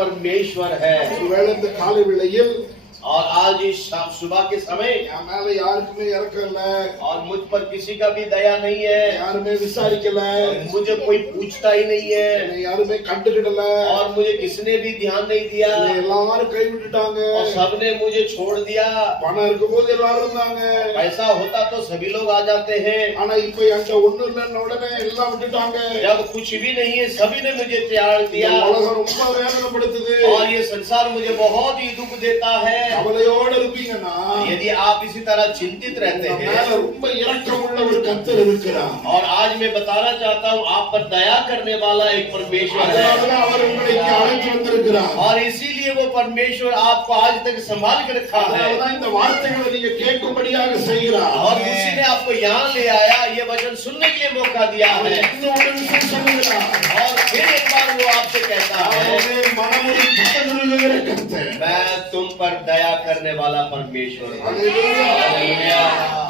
परमेश्वर है। ஒருவேளை இந்த காலை வேளையில் और आज इस सुबह के समय என் மேல யாருக்குமே இறக்கம் இல்ல, और मुझ पर किसी का भी दया नहीं है, யாருமே விசாரிக்கல, मुझे कोई पूछता ही नहीं है, என்னை யாருமே கண்டுக்கிடல, और मुझे किसने भी ध्यान नहीं दिया, என்னை எல்லாரும் கைவிட்டுட்டாங்க. और सबने मुझे छोड़ दिया। பணம் இருக்கும்போது எல்லாரும் இருந்தாங்க, ऐसा होता तो सभी लोग आ जाते हैं, ஆனா இப்ப என்கிட்ட ஒண்ணு இல்லைன்ன உடனே எல்லாம் விட்டுட்டாங்க. जब कुछ भी नहीं है सभी ने मुझे त्याग दिया। உலகம் ரொம்ப வேதனைப்படுத்துது, और ये संसार मुझे बहुत ही दुख देता है। கவலையோட இருப்பீங்கன்னா यदि आप इसी तरह चिंतित रहते हैं, மேல ரொம்ப இரக்கம் உள்ள ஒரு கர்த்தர் இருக்கிறார். और आज मैं बताना चाहता हूँ आप पर दया करने वाला एक परमेश्वर है, அதனாலதான் அவர் உங்களை இங்கே அழைத்து வந்திருக்கிறார். और इसीलिए वो परमेश्वर आपको आज तक संभाल कर रखा है, அதனாலதான் இந்த வார்த்தைகளை நீங்க கேட்கும்படியாக செய்கிறார். और उसी ने आपको यहाँ ले आया, ये वचन सुनने के लिए मौका दिया है। இன்னும் ஒரு விஷயம் சொல்லுகிறார், और फिर एक बार वो आपसे कहता है, அவரே மனமுறை பட்டதுருகிற கர்த்தர். मैं तुम पर दया करने वाला परमेश्वर हूँ। அல்லேலூயா.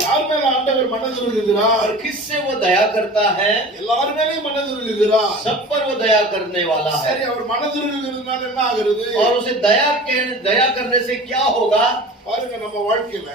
யார் மேல ஆண்டவர் மனதுருகிறார்? और किससे वो दया करता है? எல்லார் மேலயும் மனதுருகிறார். सब पर वो दया करने वाला है। சரி, அவர் மனதுருகிறதுனால என்ன ஆகிறது? और उसे दया करने से क्या होगा? பாருங்க, நம்ம வாழ்க்கையில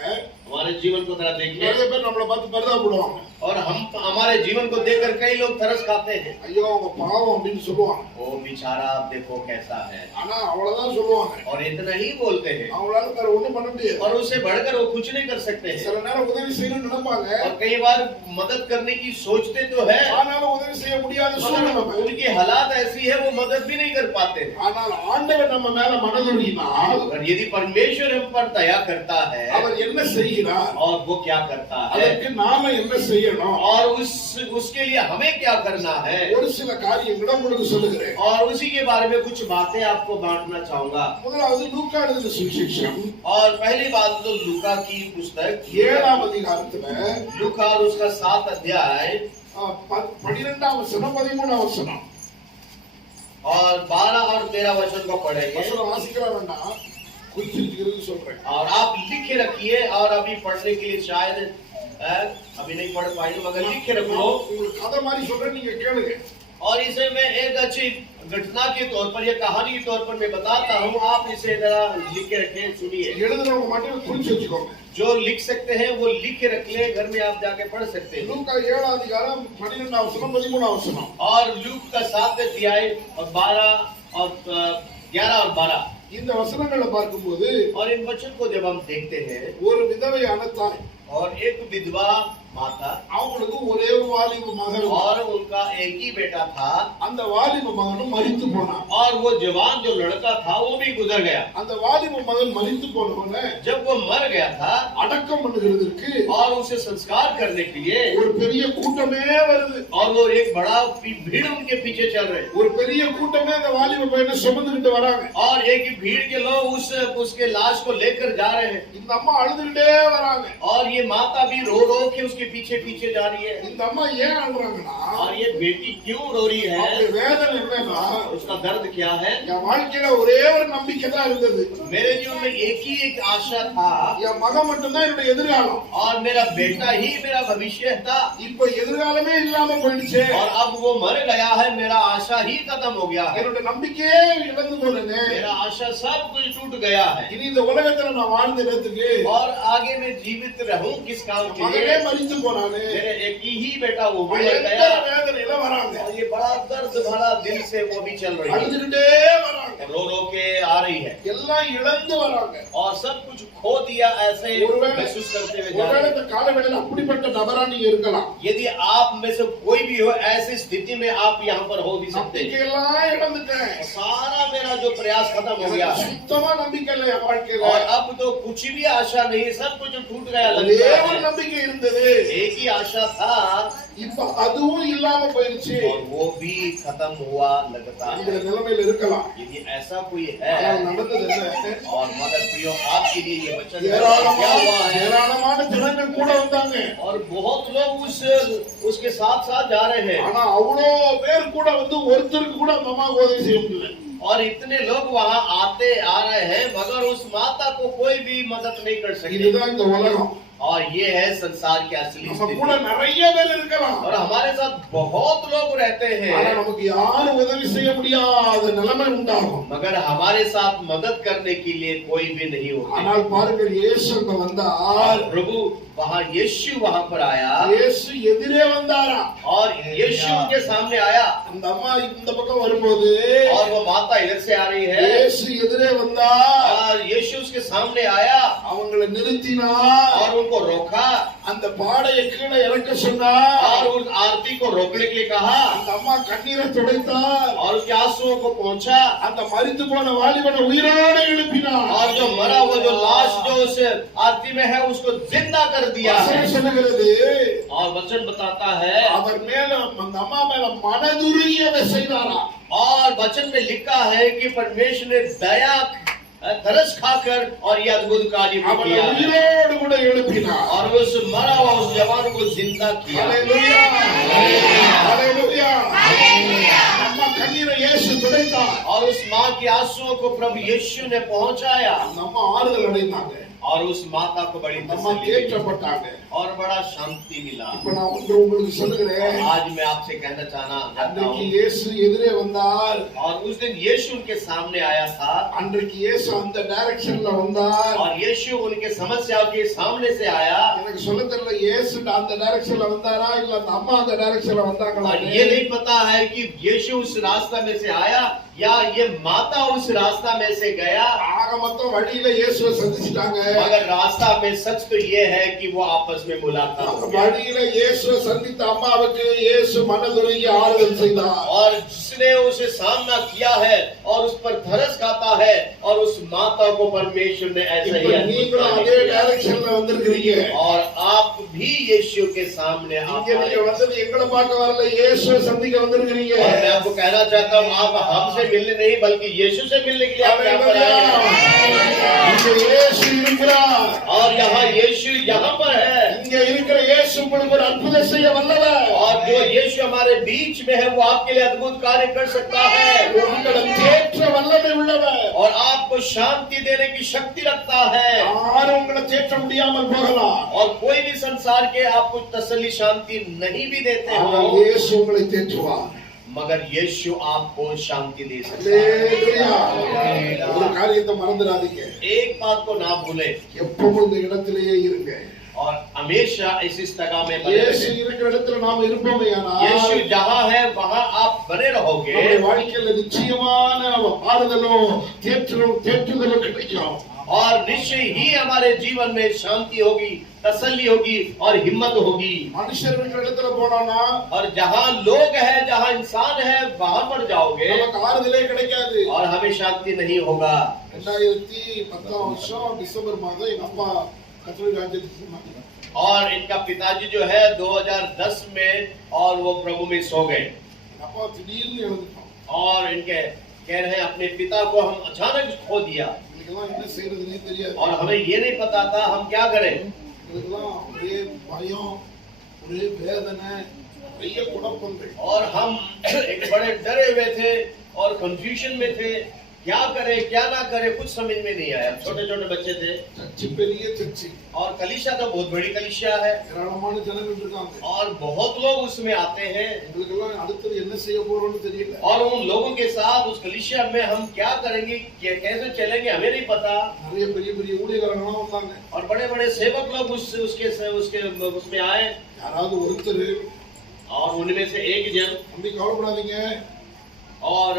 हमारे जीवन को जरा देखिए, நிறைய பேர் நம்மளை பார்த்து பரிதாபப்படுவாங்க. और हम हमारे जीवन को देखकर कई लोग तरस खाते हैं। ஐயோ அவங்க பாவம் அப்படின்னு சொல்லுவாங்க, ओ बेचारा आप देखो कैसा है, ஆனா அவ்வளவுதான் சொல்லுவாங்க. और इतना ही बोलते हैं, அவங்களால வேற ஒண்ணும் பண்ண முடியாது. और उससे बढ़कर वो कुछ नहीं कर सकते हैं। சில நேரம் உதவி செய்யணும்னு நினைப்பாங்க, और कई बार मदद करने की सोचते तो है, ஆனாலும் உதவி செய்ய முடியாத சூழ்நிலை. मगर उनकी हालात ऐसी है वो मदद भी नहीं कर पाते। ஆனால் ஆண்டவர் நம்ம மேல மனதுருகினால் और यदि परमेश्वर हम पर दया करता है, அவர் என்ன செய்கிறார்? और वो क्या करता है, அதற்கு நாம என்ன செய்யணும்? और उसके लिए हमें क्या करना है, ஒரு சில காரியங்களை உங்களுக்கு சொல்லுகிறேன். और उसी के बारे में कुछ बातें आपको बांटना चाहूंगा। முதலாவது லூக்கா எழுதின சுவிசேஷம் और पहली बात तो लूका की पुस्तक 7ஆம் அதிகாரத்துல लूका और उसका 7 अध्याय 12ஆம் வசனம் 13ஆம் வசனம். और 12 और 13 वचन को पढ़ेंगे। வசனம் வாசிக்க வேண்டாம், குறிச்சிருக்கிறது சொல்றேன். और आप लिखे रखिए, और अभी पढ़ने के लिए शायद अभी नहीं पढ़ पाएंगे, मगर लिखे रख लो। உங்களுக்கு கதை மாதிரி சொல்றேன், நீங்க கேளுங்க. और इसे मैं एक अच्छी घटना के तौर पर या कहानी के तौर पर मैं बताता हूँ, आप इसे जरा लिख के रखें, सुनिए। எழுதுறவங்க மட்டும் குறிச்சு வச்சுக்கோங்க. जो लिख सकते हैं वो लिख के रख ले, घर में आप जाके पढ़ सकते हैं। லூக்கா 7ஆம் அதிகாரம் 12ஆம் வசனம் 13ஆம் வசனம். और लूक का 7 अध्याय और 12 और 11 और 12, இந்த வசனங்களை பார்க்கும்போது और इन वचन को जब हम देखते हैं, ஒரு விதவையான தாய், और एक विधवा माता, அவங்களுக்கு ஒரே ஒரு வாலிப மகன், और उनका एक ही बेटा था, அந்த வாலிப மகனும் மரித்து போனான். और वो जवान जो लड़का था वो भी गुजर गया। அந்த வாலிப மகன் மரித்து போனவன जब वो मर गया था, அடக்கம் பண்ணுகிறதுக்கு और उसे संस्कार करने के लिए ஒரு பெரிய கூட்டமே வருது. और वो एक बड़ा भीड़ उनके पीछे चल रहे, ஒரு பெரிய கூட்டமே அந்த வாலிப பையனை சுமந்துக்கிட்டு வராங்க. और एक भीड़ के लोग उसके लाश को लेकर जा रहे हैं। இந்த அம்மா அழுதுகிட்டே வராங்க. और ये माता भी रो रो के उसके पीछे पीछे जा रही है। இந்த அம்மா ஏன் அழுறாங்கன்னா, और ये बेटी क्यों रो रही है, அவங்க வேதனை என்னன்னா, उसका दर्द क्या है? என் வாழ்க்கையில ஒரே ஒரு நம்பிக்கை தான் இருந்தது. मेरे जीवन में एक ही एक आशा था, என் மகன் மட்டும்தான் என்னுடைய எதிர்காலம். और मेरा बेटा ही मेरा भविष्य था। இப்ப எதிர்காலமே இல்லாம போயிடுச்சு. और अब वो मर गया है, मेरा आशा ही खत्म हो गया है, என்னுடைய நம்பிக்கையே இழந்து போனேனே. मेरा आशा सब कुछ टूट गया है। இனி இந்த உலகத்துல நான் வாழ்ந்ததுக்கு और आगे मैं जीवित रहूं किस काम के மகனே लिए? மரித்து போனானே. मेरे एक ही बेटा वो भी मर பயங்கர गया, வேதனையில வராங்க. और ये बड़ा दर्द भरा दिल से वो भी चल रही है, அழுதுகிட்டே வராங்க. रो रो के आ रही है, எல்லாம் இழந்து வராங்க. और सब कुछ खो दिया ऐसे ஒருவேளை महसूस करते हुए जा ஒருவேளை रहे हैं। இந்த காலவேளையில அப்படிப்பட்ட நபரா நீங்க இருக்கலாம். यदि आप में से कोई भी हो, ऐसी स्थिति में आप यहाँ पर हो भी सकते हैं। நம்பிக்கையெல்லாம் இழந்துட்டேன். सारा मेरा जो प्रयास खत्म हो गया है, சுத்தமா நம்பிக்கை இல்லை என் வாழ்க்கையில. और अब तो कुछ भी आशा नहीं, सब कुछ टूट गया ஒரே लगता ஒரு है। நம்பிக்கை இருந்தது. एक ही आशा था, இப்ப அதுவும் இல்லாம போயிருச்சு. और वो भी खत्म हुआ लगता இந்த है। நிலைமையில இருக்கலாம். यदि ऐसा कोई ஆனால் है, நடந்தது என்ன? और मगर प्रियो आपके लिए ये वचन क्या ஏராளமான हुआ है, ஏராளமான ஜனங்கள் கூட வந்தாங்க. और बहुत लोग उसके साथ साथ जा रहे हैं, ஆனா அவ்வளோ பேர் கூட வந்து ஒருத்தருக்கு கூட அந்த அம்மாவுக்கு உதவி செய்ய முடியல. और इतने लोग वहाँ आते आ रहे हैं, मगर उस माता को कोई भी मदद नहीं कर सके। இதுதான் இந்த உலகம். और ये है संसार की असली நம்ம கூட स्थिति। நிறைய பேர் இருக்கலாம், और हमारे साथ बहुत लोग रहते ஆனா हैं, நமக்கு யாரும் உதவி செய்ய முடியாத நிலைமை உண்டாகும். मगर हमारे साथ मदद करने के लिए कोई भी नहीं होते। ஆனால் பாருங்கள், இயேசு அங்க வந்தார். प्रभु वहाँ यीशु वहाँ पर आया இயேசு எதிரே வந்தாரா? और यीशु उनके सामने आया அந்த अम्मा இந்த பக்கம் வரும்போது और वो माता इधर से आ रही है இயேசு எதிரே வந்தா, और यीशु उसके सामने आया அவங்கள நிறுத்தினா, और उनको रोका அந்த பாடையை கீழே இறக்க சொன்னா, और उस आरती को रोकने के लिए कहा அந்த அம்மா கண்ணீரை துடைத்தார். और उसके आंसुओं को पहुंचा அந்த மரித்து போன வாலிபனை உயிரோடு எழுப்பினார். और जो मरा हुआ जो लाश जो उस आरती में है उसको जिंदा कर दिया है। வசனம் சொல்லுகிறது, और वचन बताता है அவர் மேல அந்த அம்மா மேல மனதுருகியதை செய்தாரா? और वचन में लिखा है कि परमेश्वर ने दया तरस खाकर और ये अद्भुत कार्य भी அவனை किया है உயிரோடு கூட எழுப்பினார். और उस मरा हुआ उस जवान को जिंदा किया। ஹalleluya, ஹalleluya. அம்மா கண்ணீரை இயேசு துடைத்தார். और उस माँ की आंसुओं को प्रभु यीशु ने पहुंचाया அந்த அம்மா ஆறுதல் அடைந்தாங்க. और उस माता को बड़ी அந்த அம்மா तसल्ली मिली தேற்றப்பட்டாங்க. और बड़ा शांति मिला। இப்ப நான் ஒன்று உங்களுக்கு சொல்லுகிறேன், आज मैं आपसे कहना चाहता அன்றைக்கு हूँ இயேசு எதிரே வந்தார். और उस दिन यीशु उनके सामने आया था அன்றைக்கு இயேசு அந்த டைரக்ஷன்ல வந்தார். और यीशु उनके समस्याओं के सामने से आया எனக்கு சொல்ல தெரியல, இயேசு அந்த டைரக்ஷன்ல வந்தாரா இல்ல அந்த அம்மா அந்த டைரக்ஷன்ல வந்தாங்களா? और ये नहीं पता है कि यीशु उस रास्ता में से आया या ये माता उस रास्ता में से गया, ஆக மொத்தம் வழியில இயேசுவை சந்திச்சிட்டாங்க. मगर रास्ता में सच तो ये है कि वो आपस में मुलाकात हो गया। வழியில இயேசுவை சந்தித்த அம்மாவுக்கு இயேசு மனதுருகி ஆறுதல் செய்தார். और जिसने उसे सामना किया है और उस पर तरस खाता है और उस माता को परमेश्वर ने ऐसा இப்ப ही अद्भुत நீங்களும் कार्य அதே किया। டைரக்ஷன்ல வந்திருக்கிறீங்க. और आप भी यीशु के सामने आप இங்க நீங்க आए। வந்தது எங்களை பார்க்க வரல, இயேசுவை சந்திக்க வந்திருக்கிறீங்க. और मैं आपको कहना चाहता हूँ आप हमसे मिलने नहीं बल्कि यीशु से मिलने के लिए आप यहाँ पर आए हैं। இங்க இயேசு இருக்கிறார். और यहाँ यीशु यहाँ पर है இங்க இருக்கிற இயேசு உங்களுக்கு ஒரு அற்புதம் செய்ய வல்லவர். और जो यीशु हमारे बीच में है वो आपके लिए अद्भुत कार्य कर सकता है உங்களை தேற்ற வல்லமை உள்ளவர். और आपको शांति देने की शक्ति रखता है। யாரும் உங்களை தேற்ற முடியாமல் போகலாம், और कोई भी संसार के आपको तसल्ली शांति नहीं भी देते ஆனால் हो, இயேசு உங்களை தேற்றுவார். मगर यीशु आपको शांति दे सकता है। அல்லேலூயா. ஒரு காரியத்தை மறந்துடாதீங்க, एक बात को ना भूले எப்பவும் இந்த இடத்திலேயே இருங்க. और हमेशा इस जगह में बने இயேசு रहें। இருக்கிற இடத்துல நாம இருப்போமேயானால் यीशु जहाँ है वहाँ आप बने रहोगे நம்முடைய வாழ்க்கையில நிச்சயமான ஆறுதலும் தேற்றுதலும் கிடைக்கும். और निश्चय ही हमारे जीवन में शांति होगी, तसल्ली होगी और हिम्मत होगी। மனுஷர் இருக்கிற இடத்துல போனோம்னா और जहाँ लोग हैं, जहाँ इंसान है, वहाँ पर जाओगे நமக்கு ஆறுதலே கிடைக்காது. और हमें शांति नहीं होगा। 2010 டிசம்பர் மாதம் எங்க அப்பா கத்தோலிக்க ராஜ்யத்துக்கு போனாங்க. और इनका पिताजी जो है 2010 में और वो प्रभु में सो गए எங்க அப்பா திடீர்னு இழந்துட்டோம். और इनके कह रहे हैं अपने पिता को हम अचानक खो दिया எங்களுக்கெல்லாம் என்ன செய்யறதுன்னே தெரியாது. और हमें ये नहीं पता था हम क्या करें। எங்களுக்கெல்லாம் ஒரே பயம், ஒரே வேதனை, பெரிய குழப்பங்கள். और हम एक बड़े डरे हुए थे और कंफ्यूजन में थे, क्या करें क्या ना करें कुछ समझ में नहीं आया। छोटे छोटे बच्चे थे சர்ச்சு பெரிய சர்ச்சு, और कलीसिया तो बहुत बड़ी कलीसिया है ஏராளமான ஜனங்கள் இருக்காங்க. और बहुत लोग उसमें आते हैं எங்களுக்கெல்லாம் அடுத்தது என்ன செய்ய போறோம்னு தெரியல. और उन लोगों के साथ उस कलीसिया में हम क्या करेंगे कैसे चलेंगे हमें नहीं पता। நிறைய பெரிய பெரிய ஊழியக்காரங்களாம் வந்தாங்க. और बड़े बड़े सेवक लोग उसके उसमें आए யாராவது ஒருத்தர் और उनमें से एक जन தம்பி கவலைப்படாதீங்க, और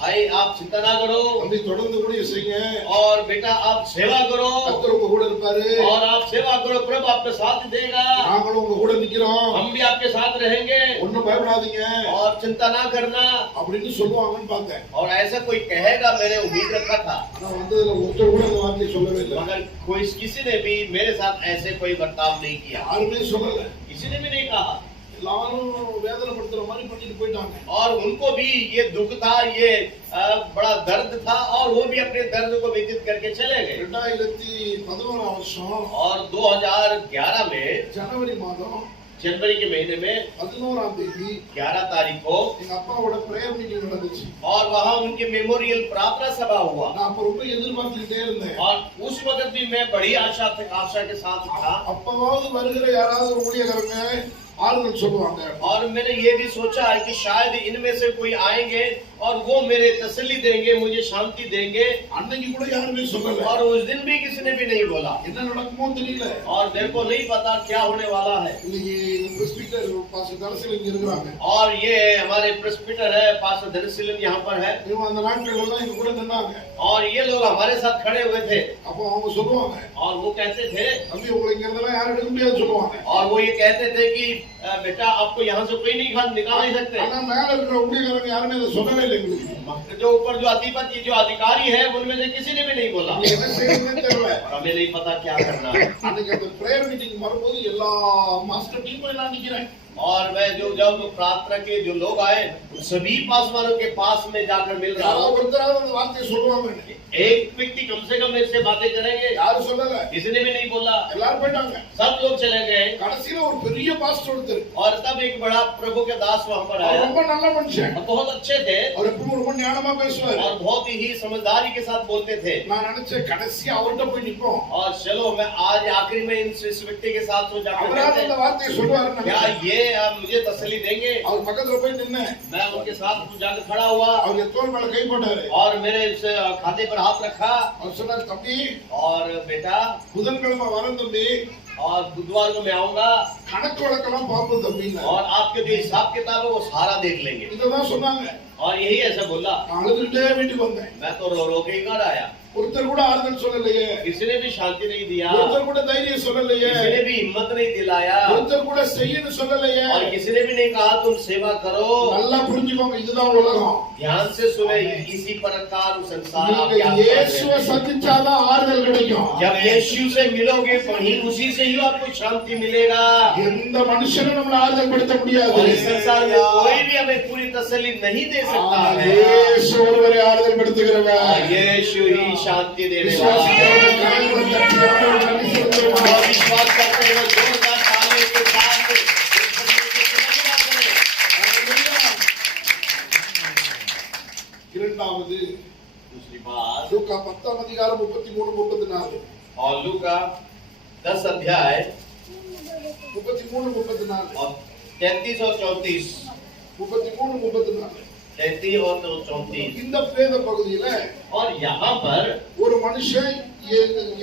भाई आप चिंता ना करो தம்பி தொடர்ந்து ஊழியம் செய்யுங்க, और बेटा आप सेवा करो கர்த்தர் உங்க கூட இருப்பாரு, और आप सेवा करो, प्रभु आपका साथ देगा, நாங்களும் உங்க கூட நிக்கிறோம், हम भी आपके साथ रहेंगे ஒண்ணும் பயப்படாதீங்க और चिंता ना करना। அப்படின்னு சொல்லுவாங்கன்னு பார்த்தேன். और ऐसा कोई कहेगा मैंने उम्मीद रखा था, ஆனா வந்ததுல ஒருத்தர் கூட அந்த வார்த்தையை சொல்லவே இல்லை. मगर कोई किसी ने भी मेरे साथ ऐसे कोई बर्ताव नहीं किया, யாருமே சொல்லல. किसी ने भी नहीं कहा। எல்லாரும் வேதனைப்படுத்துற மாதிரி பண்ணிட்டு போயிட்டாங்க. और उनको भी ये दुख था, ये बड़ा दर्द था और वो भी अपने दर्द को व्यतीत करके चले गए। 2011 வருஷம் और 2011 में ஜனவரி மாதம் जनवरी के महीने में 11ஆம் தேதி 11 तारीख को எங்க அப்பாவோட பிரேயர் மீட்டிங் நடந்துச்சு. और वहाँ उनके मेमोरियल प्रार्थना सभा हुआ நான் அப்ப ரொம்ப எதிர்பார்த்துக்கிட்டே இருந்தேன். और उस वक्त भी मैं बड़ी आशा के साथ था அப்பவாவது வருகிற யாராவது ஒரு ஊழியக்காரங்க ஆறுதல் சொல்லுவாங்க. और मैंने ये भी सोचा है कि शायद इनमें से कोई आएंगे और वो मेरे तसल्ली देंगे, मुझे शांति देंगे। அன்னைக்கு கூட யாருமே சொல்லல. और उस दिन भी किसी ने भी नहीं बोला என்ன நடக்குமோ தெரியல. और मेरे को नहीं पता क्या होने वाला है। இன்னைக்கு பிரஸ்பிட்டர் பாஸ்டர் தலசில் இங்க இருக்காங்க. और ये हमारे प्रेस्बिटर है पास्टर धनशीलन यहाँ पर है இவங்க அந்த நாட்கள் எல்லாம் இங்க கூட நின்னாங்க. और ये लोग हमारे साथ खड़े हुए थे அப்போ அவங்க சொல்லுவாங்க, और वो कहते थे தம்பி உங்களை இங்க இருந்தெல்லாம் யாரும் எடுக்க முடியாது சொல்லுவாங்க. और वो ये कहते थे कि बेटा आपको यहाँ से कोई निकाल नहीं सकते। ஆனா மேல இருக்கிற ஊழியக்காரங்க யாருமே அதை சொல்லவே இல்லை எங்களுக்கு. जो ऊपर जो अधिपति जो अधिकारी है उनमें से किसी ने भी नहीं बोला நீங்க என்ன செய்யணும்னு தெரியல. और हमें नहीं पता क्या करना है। அன்னைக்கு அந்த பிரேயர் மீட்டிங் வரும்போது எல்லா மாஸ்டர் டீமும் எல்லாம் நிக்கிறேன். और मैं जो जब प्रार्थना के जो लोग आए सभी पासवानों के पास में जाकर मिल रहा யாராவது हूँ। ஒருத்தராவது அந்த வார்த்தையை சொல்லுவாங்க. एक व्यक्ति कम से कम मेरे से बातें करेंगे, யாரும் சொல்லல. किसी ने भी नहीं बोला, எல்லாரும் போயிட்டாங்க. सब लोग चले गए। கடைசியில ஒரு பெரிய பாஸ்டர் ஒருத்தர், और तब एक बड़ा प्रभु के दास वहाँ पर அவர் आया ரொம்ப நல்ல மனுஷன். और बहुत अच्छे थे அவர் எப்பவும் ரொம்ப ஞானமா பேசுவார். और बहुत ही समझदारी के साथ बोलते थे। நான் நினைச்சேன் கடைசியா அவர்கிட்ட போய் நிப்போம். और चलो मैं आज आखिरी में इस व्यक्ति के साथ हो जाकर அவராவது कहते அந்த हैं, வார்த்தையை சொல்லுவாருன்னு क्या நினைச்சேன். ये आप मुझे तसल्ली देंगे? அவர் பக்கத்துல போய் நின்னேன். मैं उनके साथ जाकर खड़ा हुआ அவர் என் தோள் மேல கை போட்டாரு. और मेरे इस खाते पर हाथ रखा அவர் சொன்னார், தம்பி और बेटा புதன்கிழமை வரேன் தம்பி, और बुधवार को मैं आऊंगा கணக்கு வழக்கெல்லாம் பார்ப்போம் தம்பின்னு. और आपके जो हिसाब किताब है वो सारा देख लेंगे। இததான் சொன்னாங்க. और यही ऐसा बोला। நான் அழுதுகிட்டே வீட்டுக்கு வந்தேன். मैं तो रो रो के ही घर आया, ஒருத்தர் கூட ஆறுதல் சொல்லலையே, किसी ने भी शांति नहीं दिया, ஒருத்தர் கூட தைரியம் சொல்லலையே, किसी ने भी हिम्मत नहीं दिलाया ஒருத்தர் கூட செய்யன்னு சொல்லலையே. और किसी ने भी नहीं कहा तुम सेवा करो। நல்லா புரிஞ்சுக்கோங்க, இதுதான் உலகம். ध्यान से सुने, इसी प्रकार संसार நீங்க आपके आसपास இயேசுவை है। சந்திச்சாதான் ஆறுதல் கிடைக்கும். जब यीशु से मिलोगे वहीं उसी से ही आपको शांति मिलेगा। எந்த மனுஷனும் நம்மள ஆறுதல் படுத்த முடியாது. और इस संसार में कोई भी हमें पूरी तसल्ली नहीं दे सकता ஆனா है। இயேசு ஒருவரே ஆறுதல் படுத்துகிறவர். यीशु ही शांति देने वाला விசுவாசிக்கிறவர்கள் है। கரங்களை தட்டி ஆண்டவருக்கு நன்றி செலுத்துவோம். और विश्वास करते हैं जोरदार ताली के साथ इस परमेश्वर की महिमा करें। இரண்டாவது दूसरी बात லூக்கா 10ஆம் அதிகாரம் 33 34 और लूका 10 अध्याय 33 34 और 33 और 34 33 34 33 और 34 இந்த வேத பகுதியில और यहाँ पर ஒரு மனுஷன்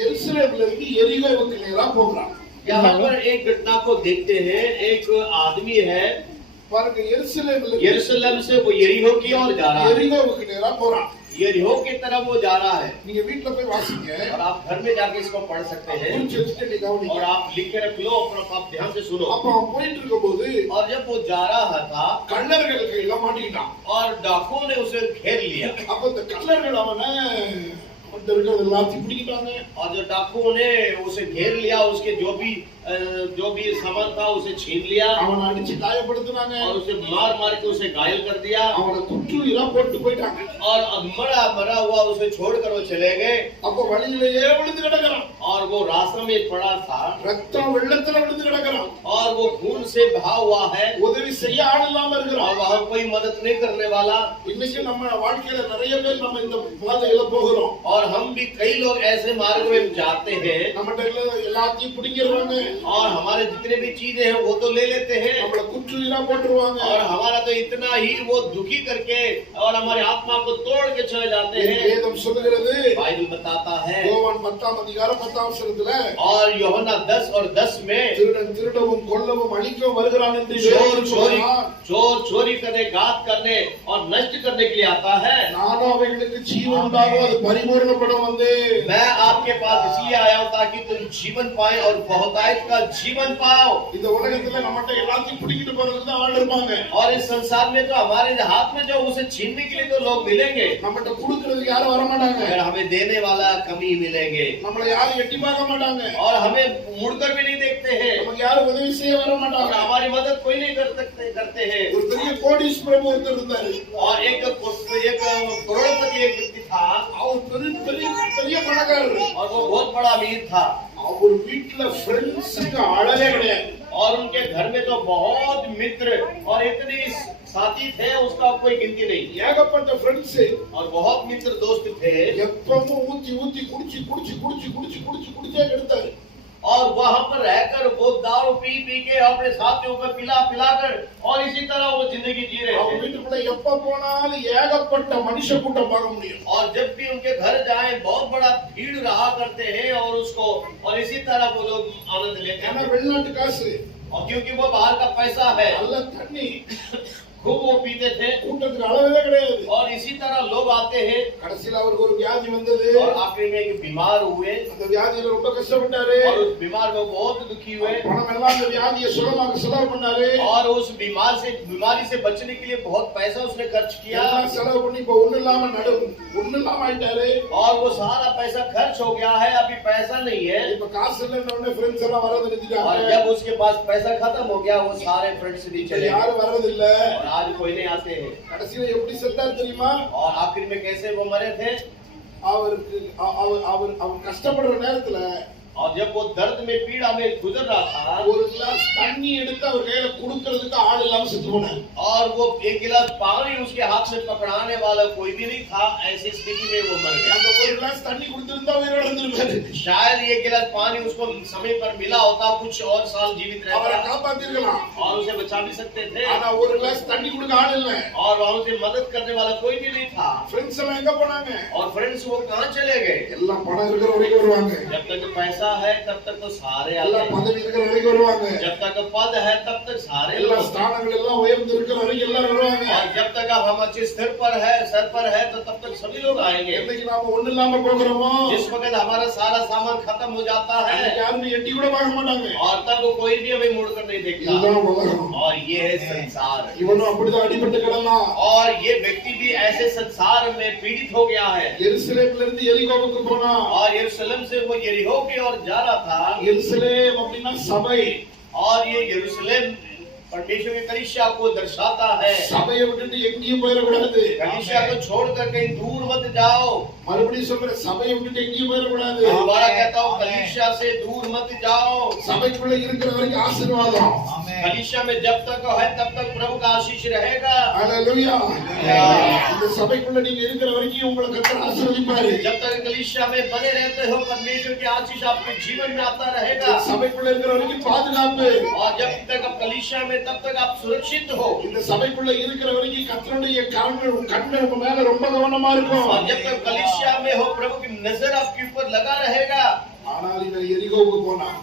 எருசலேம்ல இருந்து எரிகோவுக்கு நேரா போகிறான். यहाँ पर एक घटना को देखते हैं। एक आदमी है பாருங்க, எருசலேம்ல இருந்து यरूशलेम से वो यरीहो की ओर जा रहा है। எரிகோவுக்கு நேரா போறான். यरीहो की तरफ वो जा रहा है நீங்க வீட்ல போய் வாசிங்க. और आप घर में जाके इसको पढ़ सकते हैं குறிச்சு வச்சுட்டு நீங்க और கவனிங்க. आप लिख के रख लो और आप ध्यान से सुनो। அப்ப அவன் போயிட்டு இருக்கும்போது और जब वो जा रहा था கள்ளர்கள் கையில மாட்டிக்கிட்டான். और डाकुओं ने उसे घेर लिया அப்ப இந்த கள்ளர்கள் அவனை அவன்கிட்ட இருக்கிறது எல்லாத்தையும் பிடிக்கிட்டாங்க. और जो डाकुओं ने उसे घेर लिया उसके जो भी सामान था उसे छीन लिया அவனை அடிச்சு காயப்படுத்தினாங்க. और उसे मार मार के उसे घायल कर दिया அவனை குற்றுயிரா போட்டு போயிட்டாங்க. और अब मरा हुआ उसे छोड़कर वो चले गए। அப்ப வழியிலேயே விழுந்து கிடக்கிறான். और वो रास्ते में पड़ा था ரத்தம் வெள்ளத்துல விழுந்து கிடக்கிறான். और वो खून से बहा हुआ है உதவி செய்ய ஆள் இல்லாம और இருக்கிறான். वहाँ कोई मदद नहीं करने वाला। இன்னைக்கு நம்ம வாழ்க்கையில நிறைய பேர் நம்ம இந்த பாதையில போகிறோம். और हम भी कई लोग ऐसे मार्ग में जाते हैं நம்மகிட்ட எல்லாத்தையும் பிடிங்கிடுவாங்க. और हमारे जितने भी चीजें हैं वो तो ले लेते हैं நம்மள குற்றுயிரா போட்டுருவாங்க. और हमारा तो इतना ही वो दुखी करके और हमारी आत्मा को तोड़ के चले जाते हैं। வேதம் சொல்லுகிறது, बाइबल बताता है யோவான் 10ஆம் அதிகாரம் 10ஆம் வசனத்துல और யோहन्ना 10 और 10 में திருடன் திருடவும் கொல்லவும் அழிக்கவும் வருகிறான் என்று चोर चोरी करने घात करने और नष्ट करने के लिए आता है। நானும் அவைகளுக்கு ஜீவன் உண்டாகும், அது பரிபூரணப்படும் வந்து. मैं आपके पास इसलिए आया हूँ ताकि तुम जीवन पाए और बहुतायत का जीवन पाओ। இந்த உலகத்துல நம்மகிட்ட எல்லாத்தையும் பிடிக்கிட்டு போறதுக்கு தான் ஆள் இருப்பாங்க. और इस संसार में तो हमारे हाथ में जो उसे छीनने के लिए तो लोग मिलेंगे, நம்மகிட்ட கொடுக்கிறதுக்கு யாரும் வர மாட்டாங்க. अगर हमें देने वाला कमी मिलेंगे நம்மள யாரும் எட்டி பார்க்க மாட்டாங்க. और हमें मुड़कर भी नहीं देखते हैं நமக்கு யாரும் உதவி செய்ய வர और மாட்டாங்க. हमारी मदद कोई नहीं करते हैं। ஒரு பெரிய கோடீஸ்வரன் ஒருத்தர் இருந்தாரு. और एक करोड़पति एक व्यक्ति था அவர் பெரிய பணக்காரர். और वो बहुत बड़ा अमीर था அவர் வீட்டுல ஃப்ரெண்ட்ஸுக்கு அளவே கிடையாது. और उनके घर में तो बहुत मित्र और इतने साथी थे उसका कोई गिनती नहीं। ஏகப்பட்ட ஃப்ரெண்ட்ஸ், और बहुत मित्र दोस्त थे எப்பவும் ஊத்தி ஊத்தி குடிச்சு குடிச்சு குடிச்சு குடிச்சு குடிச்சு குடிச்சே கெடுத்தாரு. और वहां पर रहकर वो दारू पी पी के अपने साथियों को पिला पिलाकर और इसी तरह वो जिंदगी जी रहे அவங்க थे। வீட்டுக்குள்ள எப்ப போனாலும் ஏகப்பட்ட மனுஷ கூட்டம் பார்க்க முடியும். और जब भी उनके घर जाए बहुत बड़ा भीड़ रहा करते हैं और उसको और इसी तरह वो लोग आनंद लेते ஏன்னா हैं। வெளிநாட்டு காசு, और क्योंकि वो बाहर का पैसा है நல்ல தண்ணி, खूब वो पीते थे கூட்டத்துக்கு அளவே கிடையாது. और इसी तरह लोग आते हैं। கடைசியில அவருக்கு ஒரு வியாதி வந்தது. और आखिर में एक बीमार हुए அந்த வியாதியில ரொம்ப கஷ்டப்பட்டாரு. और उस बीमार में बहुत दुखी हुए பணம் எல்லாம் அந்த வியாதியை சுலமாக செலவு பண்ணாரு. और उस बीमारी से बचने के लिए बहुत पैसा उसने खर्च किया எல்லாம் செலவு பண்ணி இப்ப ஒண்ணு இல்லாம ஆயிட்டாரு. और वो सारा पैसा खर्च हो गया है। अभी पैसा नहीं है இப்ப காசு இல்லைன்னு உடனே ஃப்ரெண்ட்ஸ் எல்லாம் வரது और நிறுத்திட்டாங்க. जब उसके पास पैसा खत्म हो गया वो सारे फ्रेंड्स भी இப்ப चले गए யாரும் வர்றது இல்ல. और आज कोई नहीं आते हैं। கடைசியில எப்படி செத்தாரு தெரியுமா? और आखिर में कैसे वो मरे थे? அவருக்கு அவர் கஷ்டப்படுற நேரத்துல और जब वो दर्द में पीड़ा में गुजर रहा था ஒரு கிளாஸ் தண்ணி எடுத்து அவர் கையில குடுக்கிறதுக்கு ஆள் இல்லாம செத்து போனார். और वो एक गिलास पानी उसके हाथ में पकड़ाने वाला कोई भी नहीं था, ऐसी स्थिति में वो मर गया। அந்த ஒரு கிளாஸ் தண்ணி குடிச்சிருந்தா உயிரோட இருந்திருப்பாரு. शायद ये गिलास पानी उसको समय पर मिला होता, कुछ और साल जीवित அவரை रहता காப்பாத்திருக்கலாம். और उसे बचा भी सकते थे। ஆனா ஒரு கிளாஸ் தண்ணி குடுக்க ஆள் இல்ல. और वहां से मदद करने वाला कोई भी नहीं था। ஃப்ரெண்ட்ஸ் எல்லாம் எங்க போனாங்க? और फ्रेंड्स वो कहाँ चले गए? எல்லாம் பணம் இருக்கிற வரைக்கும் வருவாங்க. जब तक पैसा है तब तक तो सारे எல்லாம் आते हैं। பதவி இருக்கிற வரைக்கும் வருவாங்க. जब तक पद है तब तक सारे எல்லா लोग। ஸ்தானங்கள் எல்லாம் உயர்ந்து இருக்கிற வரைக்கும் எல்லாரும் வருவாங்க. और जब तक हम अच्छे सर पर है तो तब तक सभी लोग आएंगे। என்னைக்கு நாம ஒண்ணு இல்லாம போகிறோமோ जिस वक्त हमारा सारा सामान खत्म हो जाता है யாரும் எட்டி கூட பார்க்க மாட்டாங்க. और तब कोई भी हमें मुड़कर नहीं देखता। இதுதான் உலகம். और ये है संसार। இவனும் அப்படிதான் அடிபட்டு கிடந்தான். और ये व्यक्ति भी ऐसे संसार में पीड़ित हो गया है। எருசலேம்ல இருந்து எரிகோவுக்கு போனான். और यरूशलेम से वो यरीहो की ओर जा रहा था। எருசலேம் அப்படின்னா சபை. और ये यरूशलेम परमेश्वर की कलीसिया को दर्शाता है। சபையை விட்டுட்டு எங்கேயும் போயிடக்கூடாது. कलीसिया को छोड़कर कहीं दूर मत जाओ। மறுபடியும் சொல்றேன், சபையை விட்டுட்டு எங்கேயும் போயிடக்கூடாது. दोबारा कहता हूँ कलीसिया से दूर मत जाओ। சபைக்குள்ள இருக்கிற வரைக்கும் ஆசீர்வாதம். कलीसिया में जब तक है तब तक प्रभु का आशीष रहेगा। ஹalleluya. இந்த சபைக்குள்ள நீங்க இருக்கிற வரைக்கும் உங்களை கர்த்தர் ஆசீர்வதிப்பாரு. जब तक कलीसिया में बने रहते हो परमेश्वर की आशीष आपके जीवन में आता रहेगा। சபைக்குள்ள இருக்கிற வரைக்கும் பாதுகாப்பு. और जब तक आप कलीसिया में तब तक आप सुरक्षित हो। இந்த சபைக்குள்ள இருக்கிற வரைக்கும் கர்த்தருடைய கண்கள் உங்க மேல ரொம்ப கவனமா இருக்கும். और जब तक कलीसिया में हो प्रभु की नजर आपके ऊपर लगा रहेगा। ஆனால் இவன் எரிகோவுக்கு போனான்.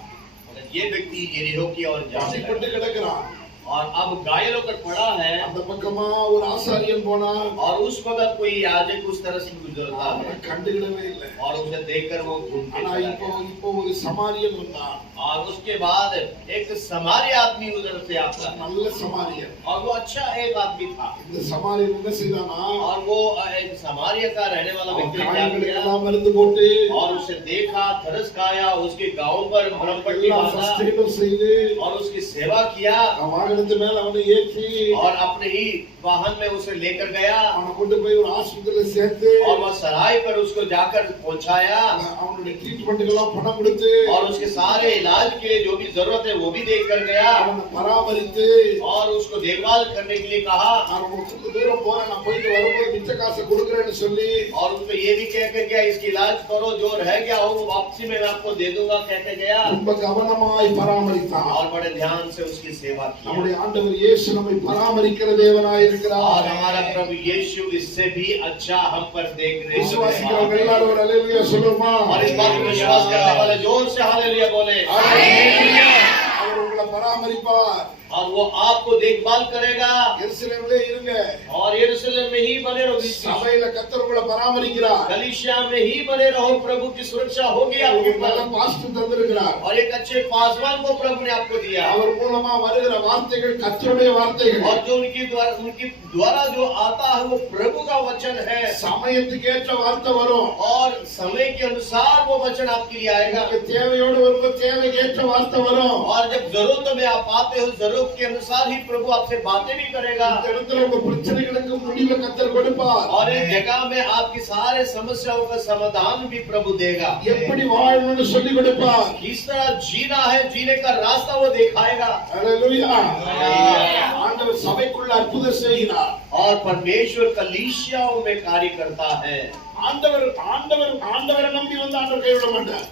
ये व्यक्ति यरीहो की ओर जाने பசிப்பட்டு लगा கிடக்கிறான். और अब घायल होकर पड़ा है। அந்த பக்கமா ஒரு ஆசாரியன் போனான். और उस वक्त कोई याजक उस तरह से गुजरता அவனை है கண்டுகிடவே இல்லை. और उसे देखकर वो घूम के ஆனா चला இப்போ गया। இப்போ ஒரு சமாரியன் வந்தான். और उसके बाद एक समारी आदमी उधर से आता है நல்ல சமாரியன். और वो अच्छा एक आदमी था। இந்த சமாரியன் என்ன செய்தானா? और वो एक समारिया का रहने वाला व्यक्ति क्या किया காயங்களுக்கெல்லாம் மருந்து போட்டு और उसे देखा, तरस खाया, उसके गांव पर मरहमपट्टी எல்லாம் बांधा ஃபர்ஸ்ட் எய்டும் செய்து और उसकी सेवा किया அவன் வாகனத்து மேல அவனை ஏற்றி और अपने ही वाहन में उसे लेकर गया அவனை கொண்டு போய் ஒரு ஆஸ்பத்திரியில சேர்த்து और वह सराय पर उसको जाकर पहुंचाया அவனுடைய ட்ரீட்மெண்ட்டுக்கெல்லாம் பணம் கொடுத்து और उसके सारे इलाज के लिए जो भी जरूरत है वो भी देख कर गया அவனை பராமரித்து और उसको देखभाल करने के लिए कहा நான் ரொம்ப தூரம் போறேன், நான் போயிட்டு வரும்போது மிச்ச காசை கொடுக்குறேன்னு சொல்லி और उसको ये भी कह कर गया इसकी इलाज करो, जो रह गया हो वो वापसी में मैं आपको दे दूंगा कहते गया ரொம்ப கவனமாய் பராமரித்தான். और बड़े ध्यान से उसकी सेवा की। நம்முடைய ஆண்டவர் இயேசு நம்மை பராமரிக்கிற தேவனாய் और இருக்கிறார். हमारा प्रभु यीशु इससे भी अच्छा हम पर देख रहे விசுவாசிக்கிறவங்க हैं। எல்லாரும் ஒரு அல்லேலூயா சொல்லுமா? और इस बात में विश्वास करने वाले जोर से हालेलुया बोले। அவர் உங்களை பராமரிப்பார். और वो आपको देखभाल करेगा எருசலேமிலே இருங்க. और यरूशलेम में ही बने रहो। சபையில கர்த்தர் உங்களை பராமரிக்கிறார். कलीसिया में ही बने रहो, प्रभु की सुरक्षा होगी आपके உங்களுக்கு நல்ல ऊपर। பாஸ்டர் தந்திருக்கிறார். और एक अच्छे पासवान को प्रभु ने आपको दिया அவர் மூலமா வருகிற வார்த்தைகள் கர்த்தருடைய வார்த்தைகள். और जो उनकी द्वारा जो आता है वो प्रभु का वचन है சமயத்துக்கு ஏற்ற வார்த்தை வரும். और समय के अनुसार वो वचन आपके लिए आएगा। உங்களுக்கு தேவையோடு வரும்போது தேவைக்கு ஏற்ற வார்த்தை வரும். और जब जरूरत में आप आते हो, जरूरत वादों के अनुसार ही प्रभु आपसे बातें भी करेगा இந்த இடத்துல உங்க பிரச்சனைகளுக்கு முடிவை கர்த்தர் கொடுப்பார் और इस जगह में आपकी सारे समस्याओं का समाधान भी प्रभु देगा எப்படி வாழணும்னு சொல்லி கொடுப்பார் किस तरह जीना है जीने का रास्ता वो दिखाएगा ஹalleluya ஆண்டவர் சபைக்குள்ள அற்புதம் செய்கிறார் और परमेश्वर कलीसियाओं में कार्य करता है ஆண்டவர் ஆண்டவர் ஆண்டவரை நம்பி வந்து ஆண்டவர் கைவிட மாட்டார்